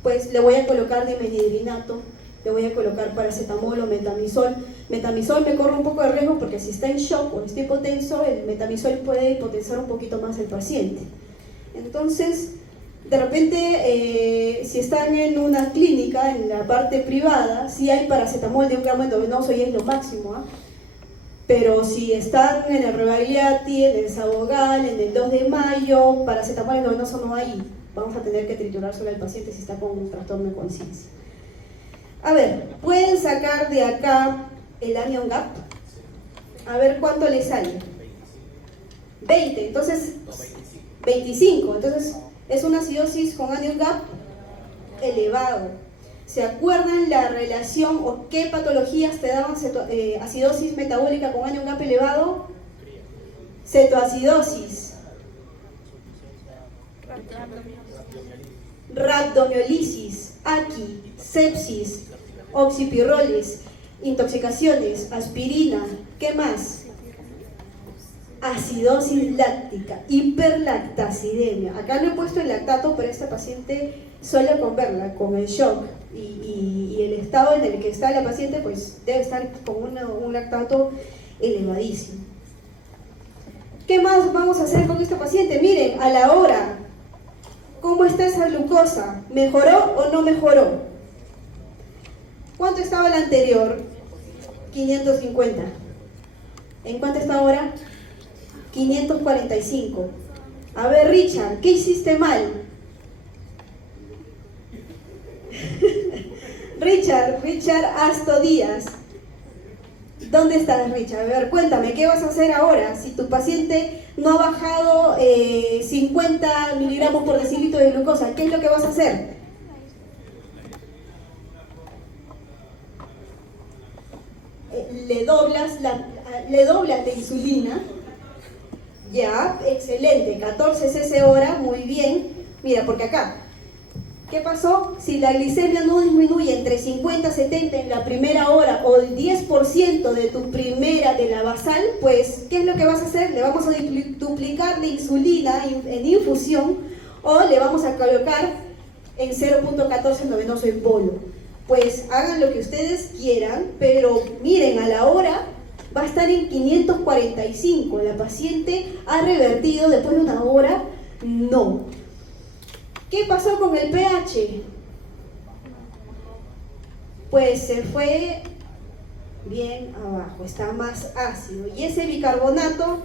pues le voy a colocar dimenhidrinato, le voy a colocar paracetamol o metamizol. Metamizol me corre un poco de riesgo porque si está en shock o está hipotenso, el metamizol puede hipotensar un poquito más al paciente. Entonces, de repente, si están en una clínica, en la parte privada, sí hay paracetamol de 1 gramo endovenoso y es lo máximo, ¿eh? Pero si están en el Rebagliati, en el Sabogal, en el 2 de mayo, paracetamol endovenoso no hay. Vamos a tener que triturar sobre el paciente si está con un trastorno de conciencia. A ver, ¿pueden sacar de acá el anion gap? A ver cuánto le sale. 20, entonces 25, entonces es una acidosis con anion gap elevado. ¿Se acuerdan la relación o qué patologías te daban acidosis metabólica con anion gap elevado? Cetoacidosis, rhabdomiolisis, aki, sepsis, oxipirroles, intoxicaciones, aspirina, ¿qué más? Acidosis láctica, hiperlactacidemia. Acá no he puesto el lactato, pero este paciente suele con verla, con el shock y el estado en el que está la paciente, pues debe estar con un lactato elevadísimo. ¿Qué más vamos a hacer con este paciente? Miren, a la hora, ¿cómo está esa glucosa? ¿Mejoró o no mejoró? ¿Cuánto estaba la anterior? 550. ¿En cuánto está ahora? 545. A ver, Richard, ¿qué hiciste mal? Richard Asto Díaz. ¿Dónde estás, Richard? A ver, cuéntame, ¿qué vas a hacer ahora? Si tu paciente no ha bajado 50 miligramos por decilitro de glucosa, ¿qué es lo que vas a hacer? Le doblas la insulina. Ya, excelente, 14 cc hora, muy bien. Mira, porque acá, ¿qué pasó? Si la glicemia no disminuye entre 50 y 70 en la primera hora o el 10% de tu primera de la basal, pues, ¿qué es lo que vas a hacer? Le vamos a duplicar la insulina en infusión o le vamos a colocar en 0.14 endovenoso en bolo. Pues hagan lo que ustedes quieran, pero miren, a la hora va a estar en 545. La paciente ha revertido después de una hora, no. ¿Qué pasó con el pH? Pues se fue bien abajo, está más ácido. Y ese bicarbonato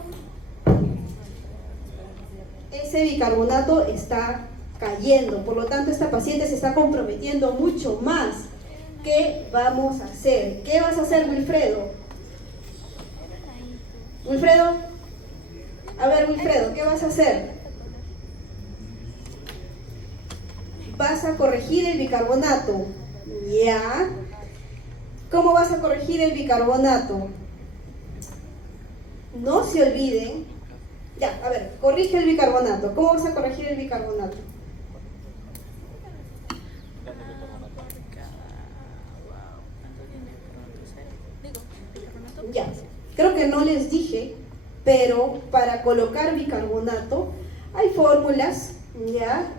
está cayendo. Por lo tanto, esta paciente se está comprometiendo mucho más. ¿Qué vamos a hacer? ¿Qué vas a hacer, Wilfredo? Wilfredo, a ver Wilfredo, ¿qué vas a hacer? Vas a corregir el bicarbonato. Ya. ¿Cómo vas a corregir el bicarbonato? No se olviden. Ya, a ver, corrige el bicarbonato. ¿Cómo vas a corregir el bicarbonato? Ya, creo que no les dije, pero para colocar bicarbonato hay fórmulas, ya,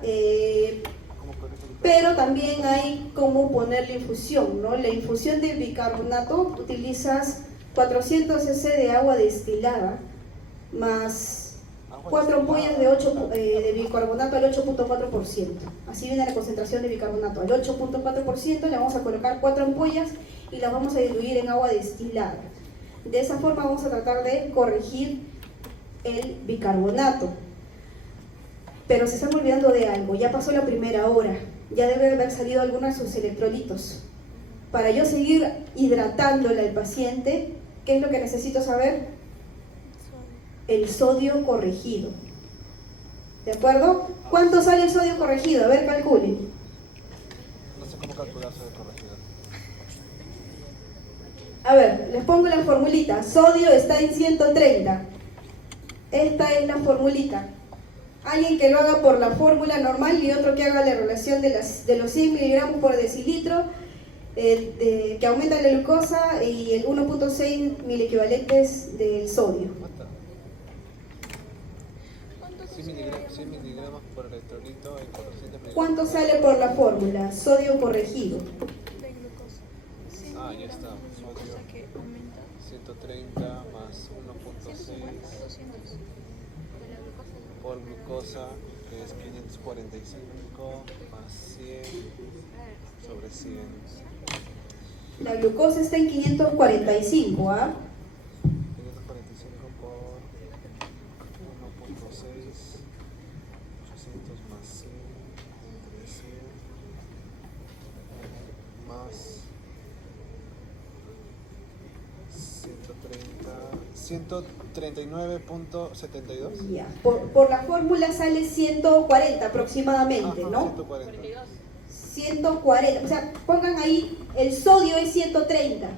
pero también hay cómo ponerle infusión, ¿no? La infusión de bicarbonato utilizas 400 cc de agua destilada más 4 ampollas de bicarbonato al 8.4%. Así viene la concentración de bicarbonato al 8.4%. Le vamos a colocar 4 ampollas y las vamos a diluir en agua destilada. De esa forma vamos a tratar de corregir el bicarbonato. Pero se están olvidando de algo. Ya pasó la primera hora. Ya debe haber salido algunos de sus electrolitos. Para yo seguir hidratándole al paciente, ¿qué es lo que necesito saber? El sodio corregido. ¿De acuerdo? ¿Cuánto sale el sodio corregido? A ver, calculen. No sé cómo calcular sodio corregido. A ver, les pongo la formulita. Sodio está en 130. Esta es la formulita. Alguien que lo haga por la fórmula normal y otro que haga la relación de los 100 miligramos por decilitro que aumenta la glucosa y el 1.6 miliequivalentes del sodio. 100 miligramos por electrolito en 400 miligramos. ¿Cuánto sale por la fórmula? Sodio corregido. Ah, ya está. Sodio 130 más 1.6 por glucosa, que es 545 más 100 sobre 100. La glucosa está en 545, ¿ah? 545 por 1.6, 800 más 100, entre 100, más 139.72. Ya. Por la fórmula sale 140 aproximadamente, ¿no? 140. 140, o sea, pongan ahí, el sodio es 130.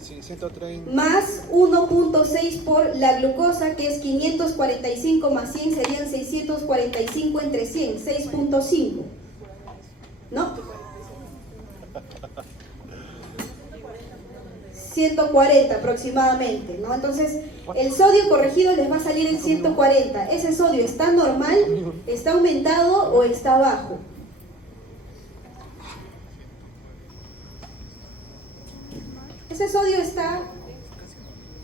Sí, 130. Más 1.6 por la glucosa, que es 545 más 100 serían 645 entre 100, 6.5. ¿No? 140 aproximadamente, ¿no? Entonces, el sodio corregido les va a salir en 140. ¿Ese sodio está normal, está aumentado o está bajo? Ese sodio está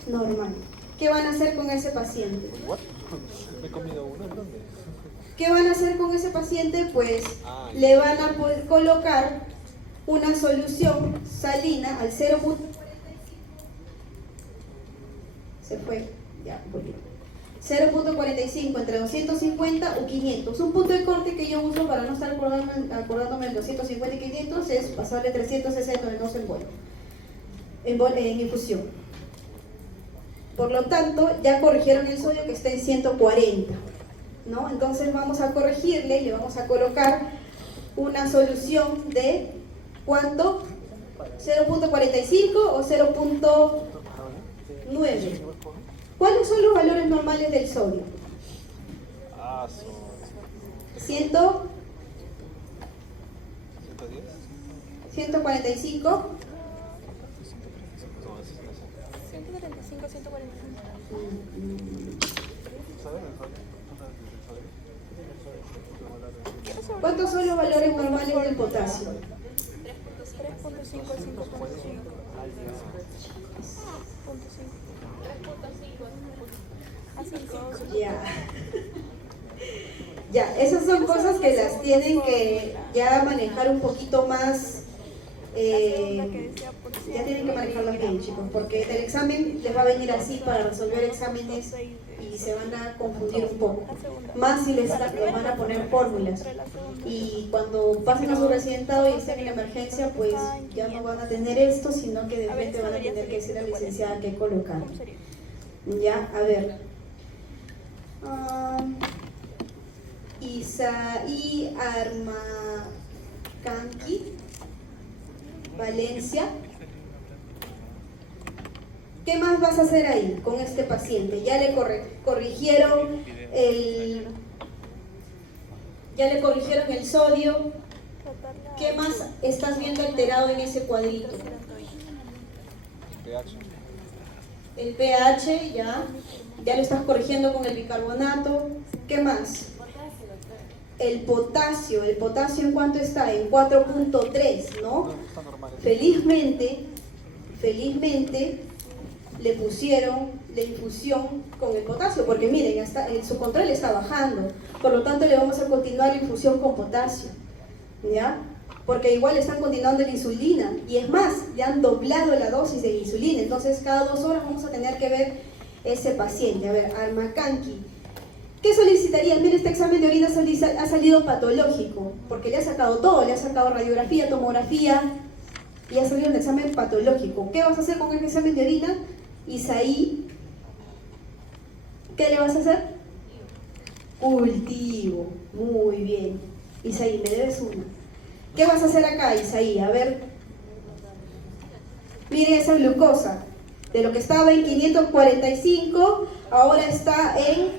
normal. ¿Qué van a hacer con ese paciente? Me he comido uno, ¿dónde? ¿Qué van a hacer con ese paciente? Pues le van a colocar una solución salina al 0.45. Se fue, ya, volvió. 0.45 entre 250 o 500. Un punto de corte que yo uso para no estar acordándome del 250 y 500 es pasarle 360 en dos en infusión. Por lo tanto, ya corrigieron el sodio que está en 140, ¿no? Entonces vamos a corregirle y le vamos a colocar una solución de ¿cuánto? 0.45 o 0.9. ¿Cuáles son los valores normales del sodio? Son 100, 110. 145. 135, 145. ¿Cuántos son los valores normales del potasio? 3.5 al 5.5. A 5. Ya. Ya, esas son cosas que las tienen que ya manejar un poquito más. Ya tienen que manejarlas bien, chicos, porque el examen les va a venir así para resolver exámenes y se van a confundir un poco. Más si les van a poner fórmulas. Y cuando pasen a su residentado y estén en la emergencia, pues ya no van a tener esto, sino que de repente van a tener que decir a la licenciada qué colocar. Ya, a ver. Isaí Armacanqui, Valencia. ¿Qué más vas a hacer ahí con este paciente? Ya le corrigieron el sodio. ¿Qué más estás viendo alterado en ese cuadrito? pH. El pH, ya lo estás corrigiendo con el bicarbonato. ¿Qué más? El potasio ¿en cuánto está? En 4.3, ¿no? Está normal. Felizmente le pusieron la infusión con el potasio, porque miren, su control está bajando, por lo tanto le vamos a continuar la infusión con potasio, ¿ya? Porque igual están continuando la insulina, y es más, le han doblado la dosis de insulina, entonces cada 2 horas vamos a tener que ver ese paciente. A ver, Armacanqui, ¿qué solicitaría? Mire, este examen de orina ha salido patológico, porque le ha sacado todo, le ha sacado radiografía, tomografía, y ha salido un examen patológico. ¿Qué vas a hacer con el examen de orina? Isaí, ¿qué le vas a hacer? Cultivo, muy bien. Isaí, me debes una. ¿Qué vas a hacer acá, Isaí? A ver. Miren esa glucosa. De lo que estaba en 545, ahora está en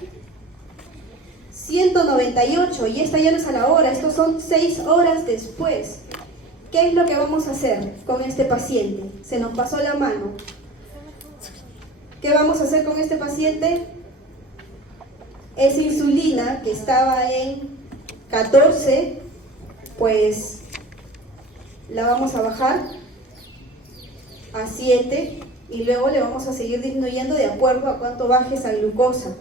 198. Y esta ya no es a la hora, estos son 6 horas después. ¿Qué es lo que vamos a hacer con este paciente? Se nos pasó la mano. ¿Qué vamos a hacer con este paciente? Esa insulina que estaba en 14, pues la vamos a bajar a 7 y luego le vamos a seguir disminuyendo de acuerdo a cuánto baje esa glucosa.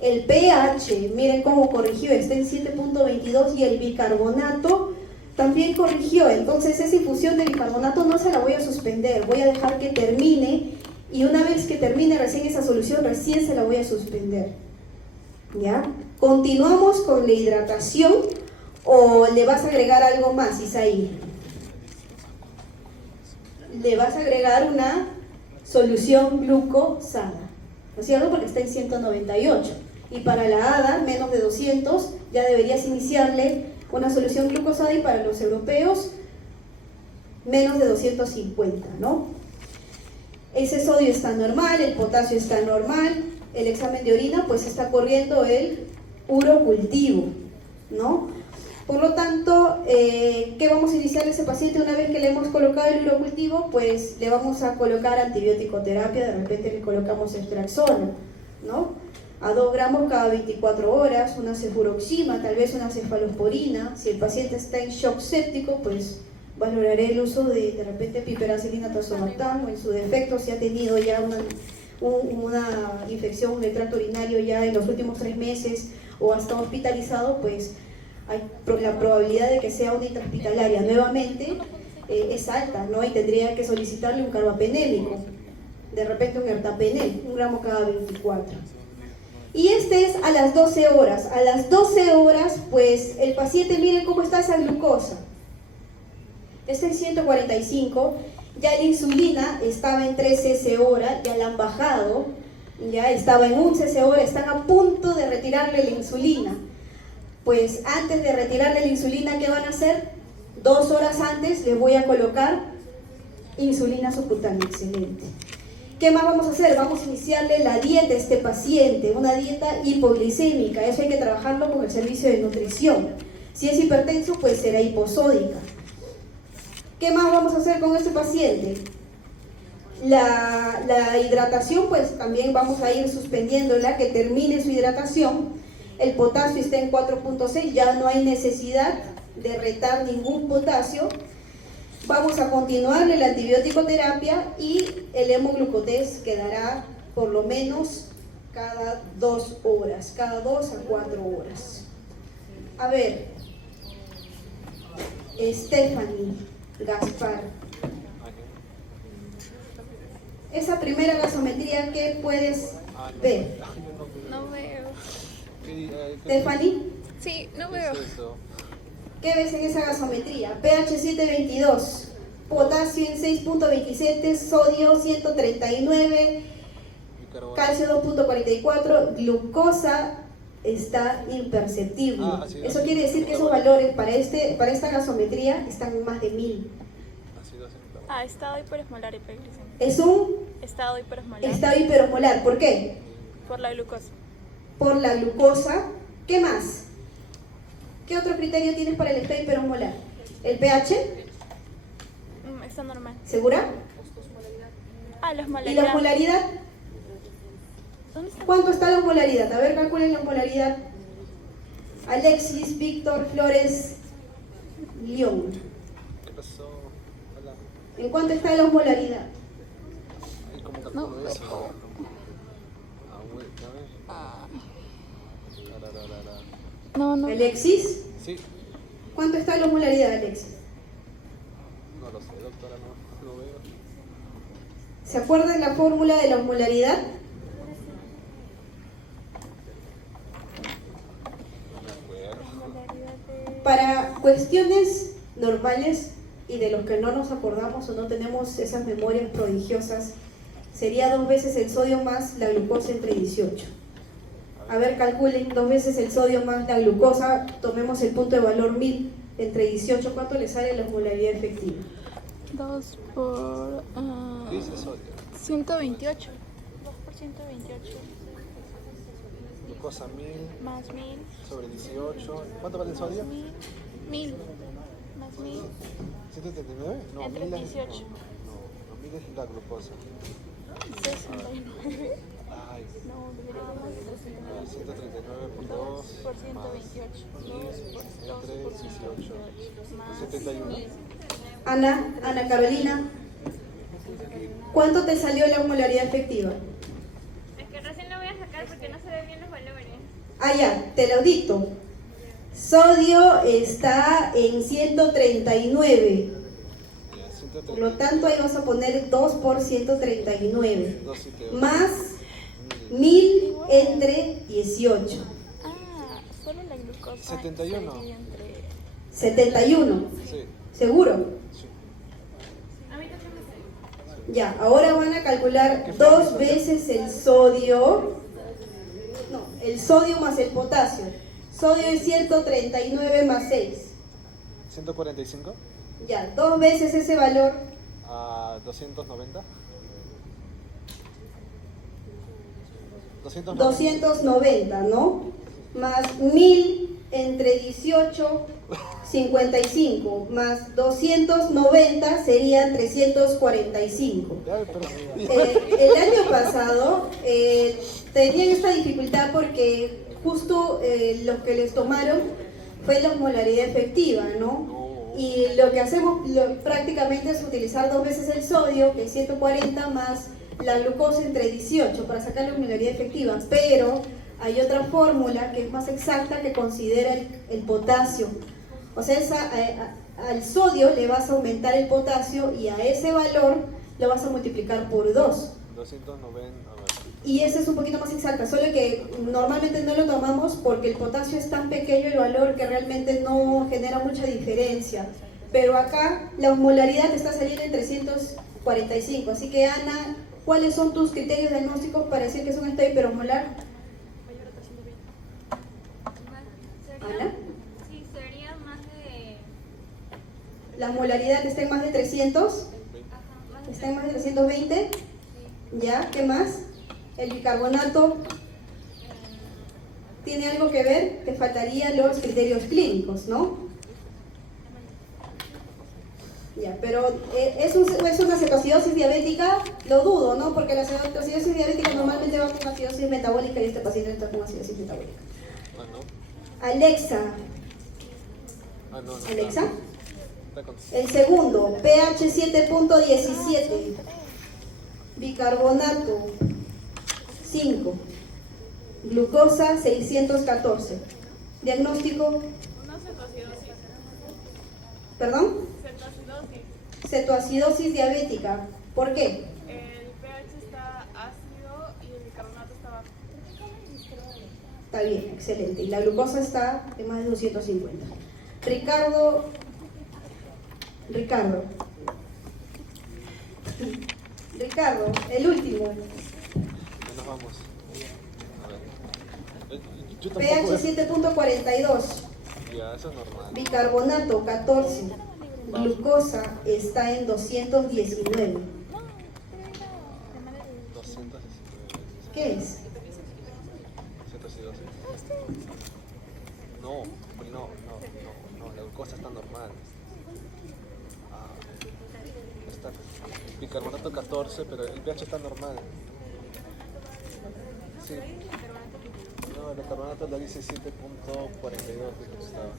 El pH, miren cómo corrigió, está en 7.22 y el bicarbonato también corrigió. Entonces esa infusión de bicarbonato no se la voy a suspender, voy a dejar que termine, y una vez que termine recién esa solución, recién se la voy a suspender. ¿Ya? ¿Continuamos con la hidratación o le vas a agregar algo más, Isaí? Le vas a agregar una solución glucosada, ¿no es cierto? Porque está en 198. Y para la ADA, menos de 200, ya deberías iniciarle una solución glucosada, y para los europeos, menos de 250, ¿no? Ese sodio está normal, el potasio está normal, el examen de orina pues está corriendo el urocultivo, ¿no? Por lo tanto, ¿qué vamos a iniciar a ese paciente una vez que le hemos colocado el urocultivo? Pues le vamos a colocar antibiótico terapia, de repente le colocamos estraxona, ¿no? A 2 gramos cada 24 horas, una cefuroxima, tal vez una cefalosporina. Si el paciente está en shock séptico, pues valoraré el uso de repente piperacilina tazobactam, o en su defecto si ha tenido ya una infección del tracto urinario ya en los últimos 3 meses o ha estado hospitalizado, pues hay la probabilidad de que sea una intrahospitalaria nuevamente es alta, ¿no? Y tendría que solicitarle un carbapenémico, de repente un ertapenem, 1 gramo cada 24. Y este es a las 12 horas. A las 12 horas, pues el paciente, miren cómo está esa glucosa. Está en 145, ya la insulina estaba en 3 cc hora, ya la han bajado, ya estaba en 1 cc hora, están a punto de retirarle la insulina. Pues antes de retirarle la insulina, ¿qué van a hacer? 2 horas antes les voy a colocar insulina subcutánea, excelente. ¿Qué más vamos a hacer? Vamos a iniciarle la dieta a este paciente, una dieta hipoglicémica, eso hay que trabajarlo con el servicio de nutrición. Si es hipertenso, pues será hiposódica. ¿Qué más vamos a hacer con este paciente? La hidratación, pues también vamos a ir suspendiéndola, que termine su hidratación. El potasio está en 4.6, ya no hay necesidad de retar ningún potasio. Vamos a continuarle la antibiótico terapia y el hemoglucotés quedará por lo menos cada 2 horas, cada 2 a 4 horas. A ver, Stephanie Gaspar, esa primera gasometría, ¿qué puedes ver? No veo. Stephanie, Sí, no ¿Qué veo. es eso? ¿qué ves en esa gasometría? pH 7.22, potasio en 6.27, sodio 139, Bicarbonato. calcio 2.44, glucosa está imperceptible. Ácido Eso quiere decir que esos valores para esta gasometría están en más de 1000. Ácido acénico. Estado hiperosmolar hiperglicemia. Es un Estado hiperosmolar. estado hiperosmolar. ¿Por qué? Por la glucosa. Por la glucosa. ¿Qué más? ¿Qué otro criterio tienes para el estado hiperosmolar? ¿El pH? Está normal. ¿Segura? La osmolaridad. ¿Y la osmolaridad? ¿Dónde está? ¿Cuánto está la osmolaridad? A ver, calculen la osmolaridad. Alexis, Víctor, Flores, León. ¿Qué pasó? Hola. ¿En cuánto está la osmolaridad? Ay, ¿cómo No, calculo eso? pero- Güey, a ver. No. Alexis, Sí. ¿cuánto está la osmolaridad, Alexis? No lo sé, doctora, no veo. ¿Se acuerdan la fórmula de la osmolaridad? No me acuerdo. Osmolaridad de... Para cuestiones normales y de los que no nos acordamos o no tenemos esas memorias prodigiosas, sería 2 veces el sodio más la glucosa entre 18. A ver, calculen 2 veces el sodio más la glucosa, tomemos el punto de valor 1000 entre 18, ¿cuánto le sale la osmolaridad efectiva? 2 por... ¿Qué dice sodio? 128. 2 por 128. Glucosa 1000 Más 1000. sobre 18. ¿Cuánto vale el sodio? 1000. Más 1000. ¿179? No, Entre 1000 es- 18. No, 1000 es la glucosa. 69. Ay, No, deberíamos de 69. 139 por 2 2 por 128. 2 por 128. Más 71. 1000. Ana Carolina, ¿cuánto te salió la osmolaridad efectiva? Es que recién lo voy a sacar porque no se ven bien los valores. Ah, ya, te lo dicto. Sodio está en 139. Ya, Por lo tanto, ahí vas a poner 2 por 139. 278. Más 1000 entre 18. Solo la glucosa. 71. sería entre... 71. Sí, ¿Seguro? sí. Ya, ahora van a calcular 2 veces el sodio. No, el sodio más el potasio. Sodio es 139 más 6. 145 Ya, 2 veces ese valor. a 290. 290, ¿no? Más 1000 entre 18, 55. Más 290 serían 345. Ya, pero El año pasado tenían esta dificultad porque justo lo que les tomaron fue la osmolaridad efectiva, ¿no? Y lo que hacemos prácticamente es utilizar 2 veces el sodio, que es 140, más la glucosa entre 18 para sacar la osmolaridad efectiva, pero hay otra fórmula que es más exacta que considera el potasio. O sea, al sodio le vas a aumentar el potasio y a ese valor lo vas a multiplicar por 2. 290, a ver. Y esa es un poquito más exacta, solo que normalmente no lo tomamos porque el potasio es tan pequeño el valor que realmente no genera mucha diferencia. Pero acá la osmolaridad te está saliendo en 345. Así que Ana, ¿cuáles son tus criterios diagnósticos para decir que es un estado hiperosmolar? Ana, Sí, sería más de... la osmolaridad está en más de 300, Ajá, más de... está en más de 320. ¿Ya? ¿Qué más? El bicarbonato tiene algo que ver, te faltarían los criterios clínicos, ¿no? Ya, pero es una cetoacidosis diabética, lo dudo, ¿no? Porque la cetoacidosis diabética normalmente va con acidosis metabólica y este paciente está con acidosis metabólica. Ah, no. Alexa, Ah, no, no. Alexa, Está con... el segundo, pH 7.17, bicarbonato 5, glucosa 614. Diagnóstico, Una cetoacidosis. perdón, Cetoacidosis. cetoacidosis diabética. ¿Por qué? El pH está ácido y el bicarbonato está bajo. Está bien, excelente. Y la glucosa está en más de 250. Ricardo, Ricardo, el último. Menos nos vamos. A ver. Yo pH tampoco. 7.42, Ya, eso es normal. bicarbonato 14, glucosa está en 219. No, pero era de manera de... 219. ¿Qué es? 112. No, la glucosa está normal. Está bicarbonato 14, pero el pH está normal. Sí. No, el bicarbonato le dice 7.42, dijo que estaba.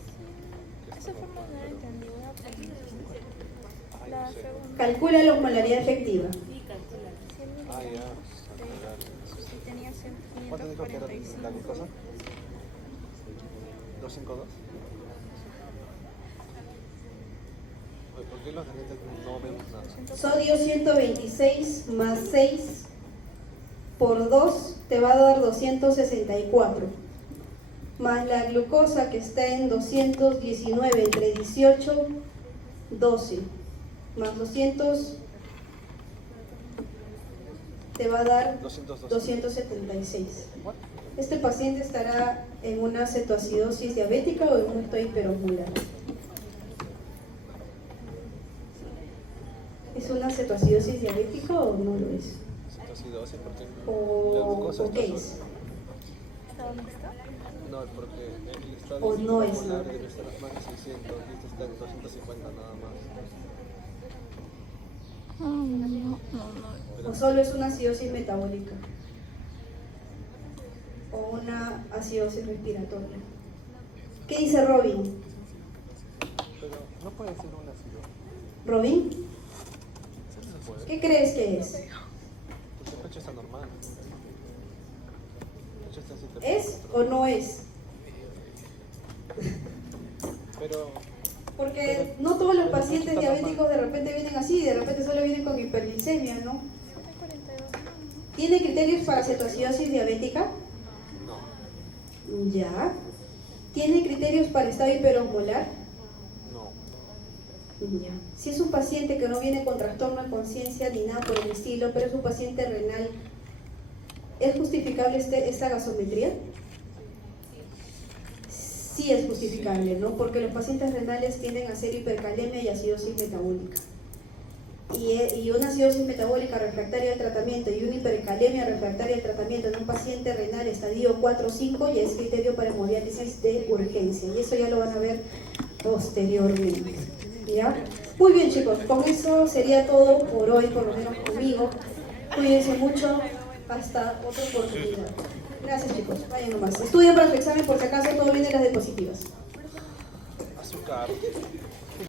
Que Esa está forma normal, no la pero... entendí. Ay, La no sé. segunda. Calcula la osmolaridad efectiva. Ah, ya. Si tenía ¿Cuánto dijo que era 545. la glucosa? 252. Oye, ¿por qué los lentes no vemos nada? Sodio 126 más 6 por 2 te va a dar 264. Más la glucosa que está en 219 entre 18, 12. Más 200 te va a dar 212. 276. ¿What? Este paciente estará en una cetoacidosis diabética o en un estado hiperosmolar. ¿Es una cetoacidosis diabética o no lo es? 112 porque la ¿O, glucosa o está qué sola. es? ¿Está dónde está? No, porque el estado O no es bipolar nada. debe estar más de 600 y este está en 250 nada más. ¿O solo es una acidosis metabólica? ¿O una acidosis respiratoria? ¿Qué dice Robin? Pero no puede ser un ácido. ¿Robin? Sí se puede. ¿Qué crees que es? Porque el pecho está normal. El pecho está en 7. ¿Es o no es? Pero Porque no todos los pacientes diabéticos de repente vienen así, de repente solo vienen con hiperglicemia, ¿no? 42. ¿Tiene criterios para cetoacidosis diabética? no, Ya. ¿Tiene criterios para estado hiperosmolar? no. Ya. Si es un paciente que no viene con trastorno de conciencia ni nada por el estilo, pero es un paciente renal, ¿es justificable esta gasometría? Sí es justificable, ¿no? Porque los pacientes renales tienden a hacer hipercalemia y acidosis metabólica. Y una acidosis metabólica refractaria al tratamiento y una hipercalemia refractaria al tratamiento en un paciente renal estadio 4 o 5 ya es criterio para hemodiálisis de urgencia. Y eso ya lo van a ver posteriormente. ¿Ya? Muy bien, chicos, con eso sería todo por hoy, por lo menos conmigo. Cuídense mucho, hasta otra oportunidad. Gracias, chicos, vayan nomás. Estudien para su examen por si acaso todo viene en las diapositivas. Azúcar.